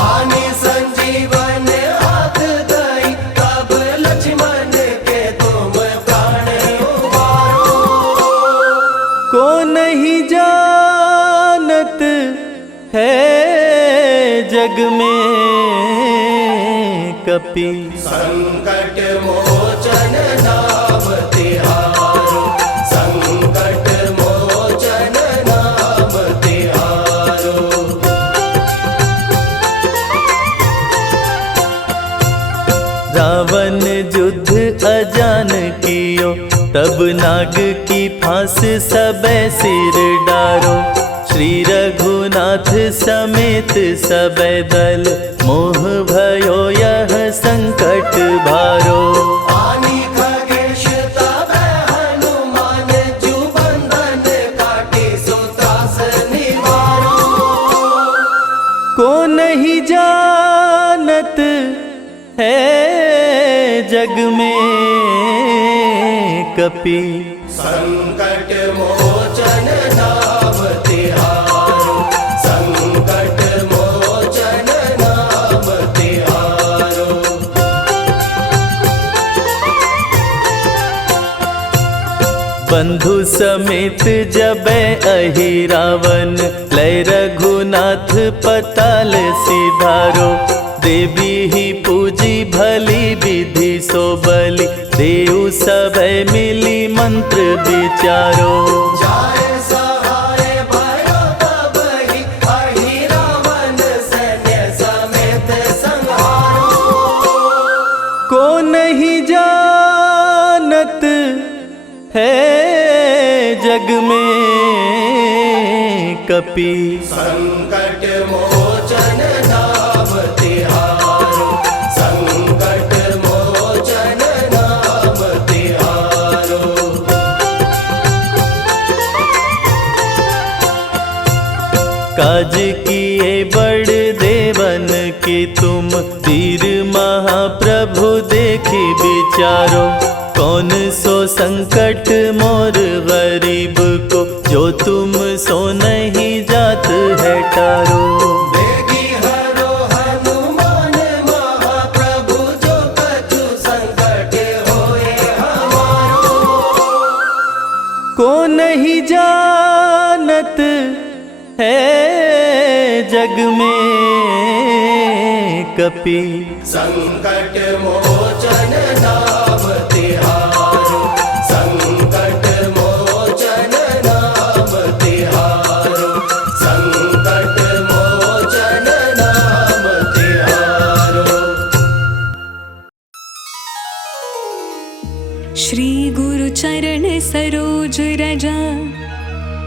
आनि संजीवन हाथ दई, तब लक्ष्मण के तुम प्राण उबारो। को नहीं जानत है जग में कपि, संकट मोचन नाम तिहारो। संकट मोचन नाम तिहारो। रावण युद्ध अजान कियो, तब नाग की फांस सबे सिर डारो। श्री रघुनाथ समेत सबे दल, मोह भयो यह संकट भारो। आनि खगेश तब हनुमान, जु बंधन काटी सो त्रास निवारो। को नहीं जानत है जग जग में कपि। संकट मोचन नाम तिहारो, संकट मोचन नाम तिहारो। बंधु समेत जबै अहि रावण, लय रघुनाथ पताल सिधारो। देवी ही पूजी भली विधि सो बलि, देव सभै मिली मंत्र विचारो। जाय सहाय भयो तबहि, अहि रावण सैन्य समेत संहारो। को नहीं जानत है जग में कपि। संकट मोचन नाम तिहारो, संकट मोचन नाम तिहारो। काज किए बड़ देवन के तुम, वीर महाप्रभु देखी विचारो। कौन सो संकट मोर गरीब को, जो तुम सो नहीं जात है टारो। देगी हरो हनुमान महाप्रभु, जो कछु संकट होए हमारो। को नहीं जानत है जग में कपि। संकट मोचन नाम तिहारो, संकट मोचन नाम तिहारो, संकट मोचन नाम तिहारो। श्री गुरु चरण सरोज रजा,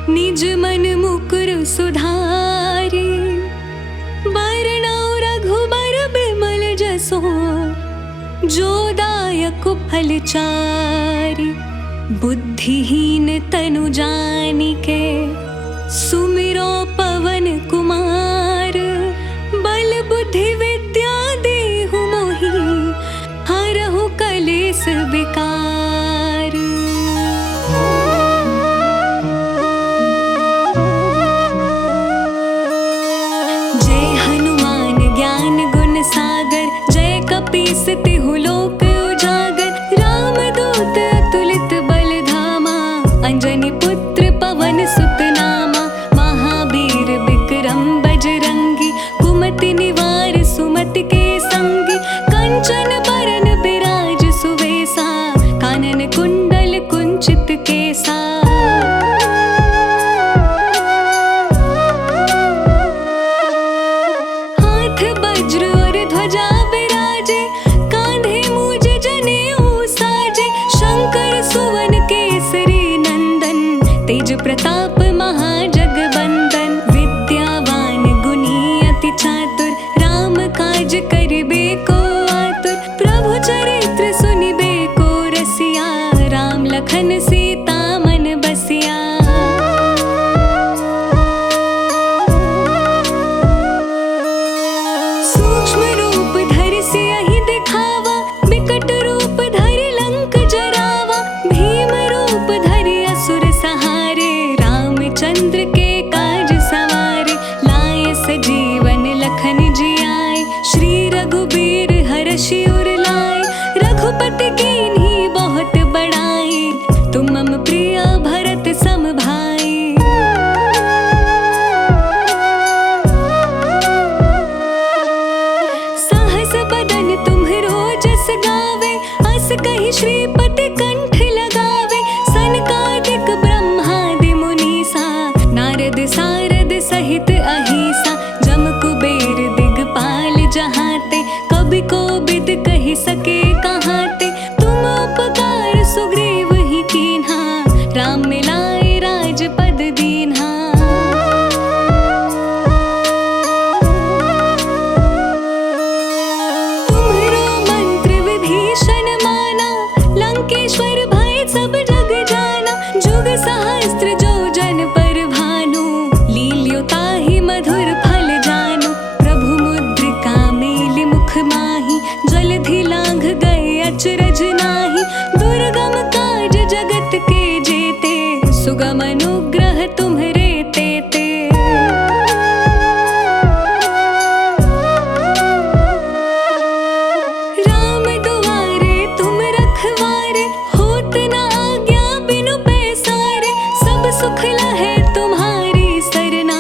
निज मन मुकुर सुधारी। बरनौ रघुबर बिमल जसो, जो दायक फल चारि। बुद्धिहीन तनु जानिके, सुमिरो पवन कुमार। बल बुद्धि विद्या देहु मोहि, हरहु कलेस विकार। जय हनुमान ज्ञान गुण सागर, जय कपीस तिहु लोक उजागर। रामदूत अतुलित बल धामा, अंजनी पुत्र पवन सुत नामा। महावीर विक्रम बजरंगी, कुमति निवार सुमति के संगी। कंचन बरन बिराज सुवेसा, कानन कुंडल कुंचित केसा। हाथ वज्र और ध्वजा विराजे, कांधे मूज जनेऊ साजे। शंकर सुवन केसरी नंदन, तेज प्रताप महाजगवंदन। विद्यावान गुणी अति चातुर, राम काज करिबे को आतुर। प्रभु चरित्र सुनिबे को रसिया, राम लखन सीता मन बसिया। सूक्ष्म रूप धरि सियहि दिखावा, बिकट रूप धरि लंक जरावा। भीम रूप धरि असुर सहारे, रामचंद्र के काज सवारे। लाए सजीवन लखन जियाए, श्री रघुबीर हरषि उर लाए। रघुपति कीन्ही बहुत बड़ाई, तुम मम प्रिय भरत सम भाई। सहस बदन तुम्हरो जस गावे, अस कहि श्रीपति कंठ लगावे। सनकादिक ब्रह्मादि मुनीसा, नारद सारद सहित अहिसा। जम कुबेर दिगपाल जहाते, कवि कोविद कहि सके कहाते। तुम उपकार सुग्रीव ही कीन्हा, राम मिलाए राजपद दीन्हा। तुम्हरो मंत्र विभीषण माना, लंकेश्वर दुर्गम काज जगत के जेते, सुगम अनुग्रह तुम्हरे तेते। राम दुआरे तुम रखवारे, होत न आज्ञा बिनु पैसारे। सब सुख लहे तुम्हारी सरना,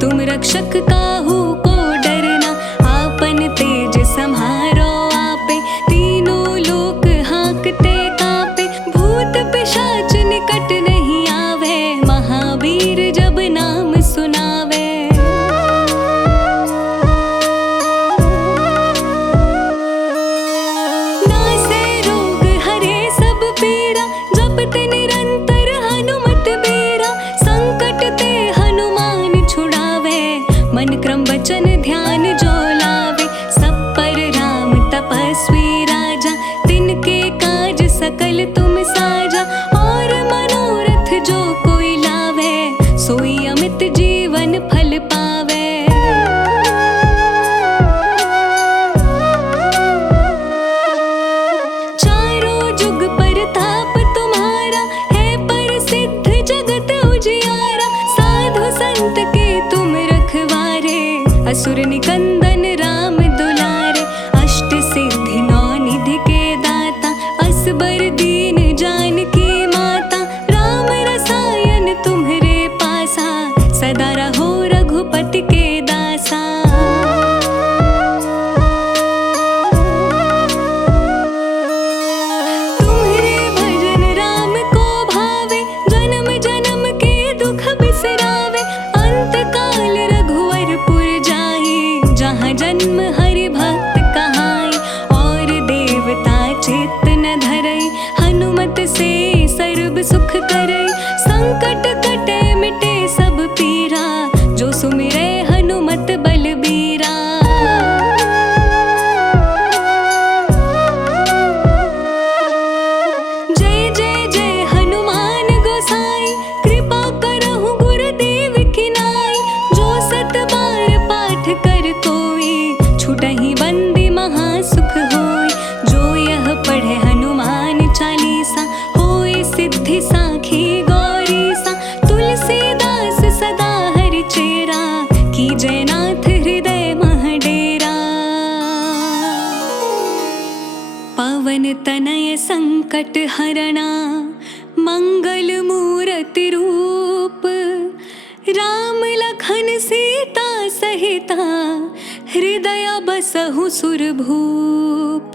तुम रक्षक काहू को डरना। आपन तेज सम्हारो आपे, तीनों लोक हाँकते कापे। भूत पिशाच निकट नहीं आवे, महावीर जब नाम सुनावे। नासे रोग हरे सब पीरा, जपत निरंतर हनुमत बीरा। संकट ते हनुमान छुड़ावे, मन क्रम वचन ध्यान जो लावे। सब पर राम तपस्वी राजा, तिनके काज सकल तुम साजा। और मनोरथ जो कोई लावे, सोई अमित जीवन फल पावे। चारों जुग परताप तुम्हारा, है प्रसिद्ध जगत उजियारा। साधु संत के तुम रखवारे, असुर निकंदन राम दुलारे। अष्ट सिद्धि नौ निधि के दाता, असबर दीन जानकी माता। राम रसायन तुम्हरे पासा, सदा रहो रघुपति के दासा। तुम्हरे भजन राम को भावे, जन्म जन्म के दुख बिसरावे। अंत काल रघुवरपुर जाई, जहाँ जन्म हरि भक्त कहाई। और देवता चित्त न धरई, हनुमत से सर्व सुख करई। संकट कटे मिटे सब पीरा, जो सुमिरै हनुमत बलबीरा। जय जय जय हनुमान गोसाई, कृपा करहु गुरुदेव की नाई। जो सत बार पाठ कर कोई, छूटहि बंदी महासुख होई। जो यह पढ़े हनुमान चालीसा, होय सिद्धि साखी गौरीसा। तुलसीदास सदा हरि चेरा, की जयनाथ हृदय मह डेरा। पवन तनय संकट हरणा, मंगल मूरति रूप। राम लखन सीता सहिता, हृदय बसहु सुरभूप।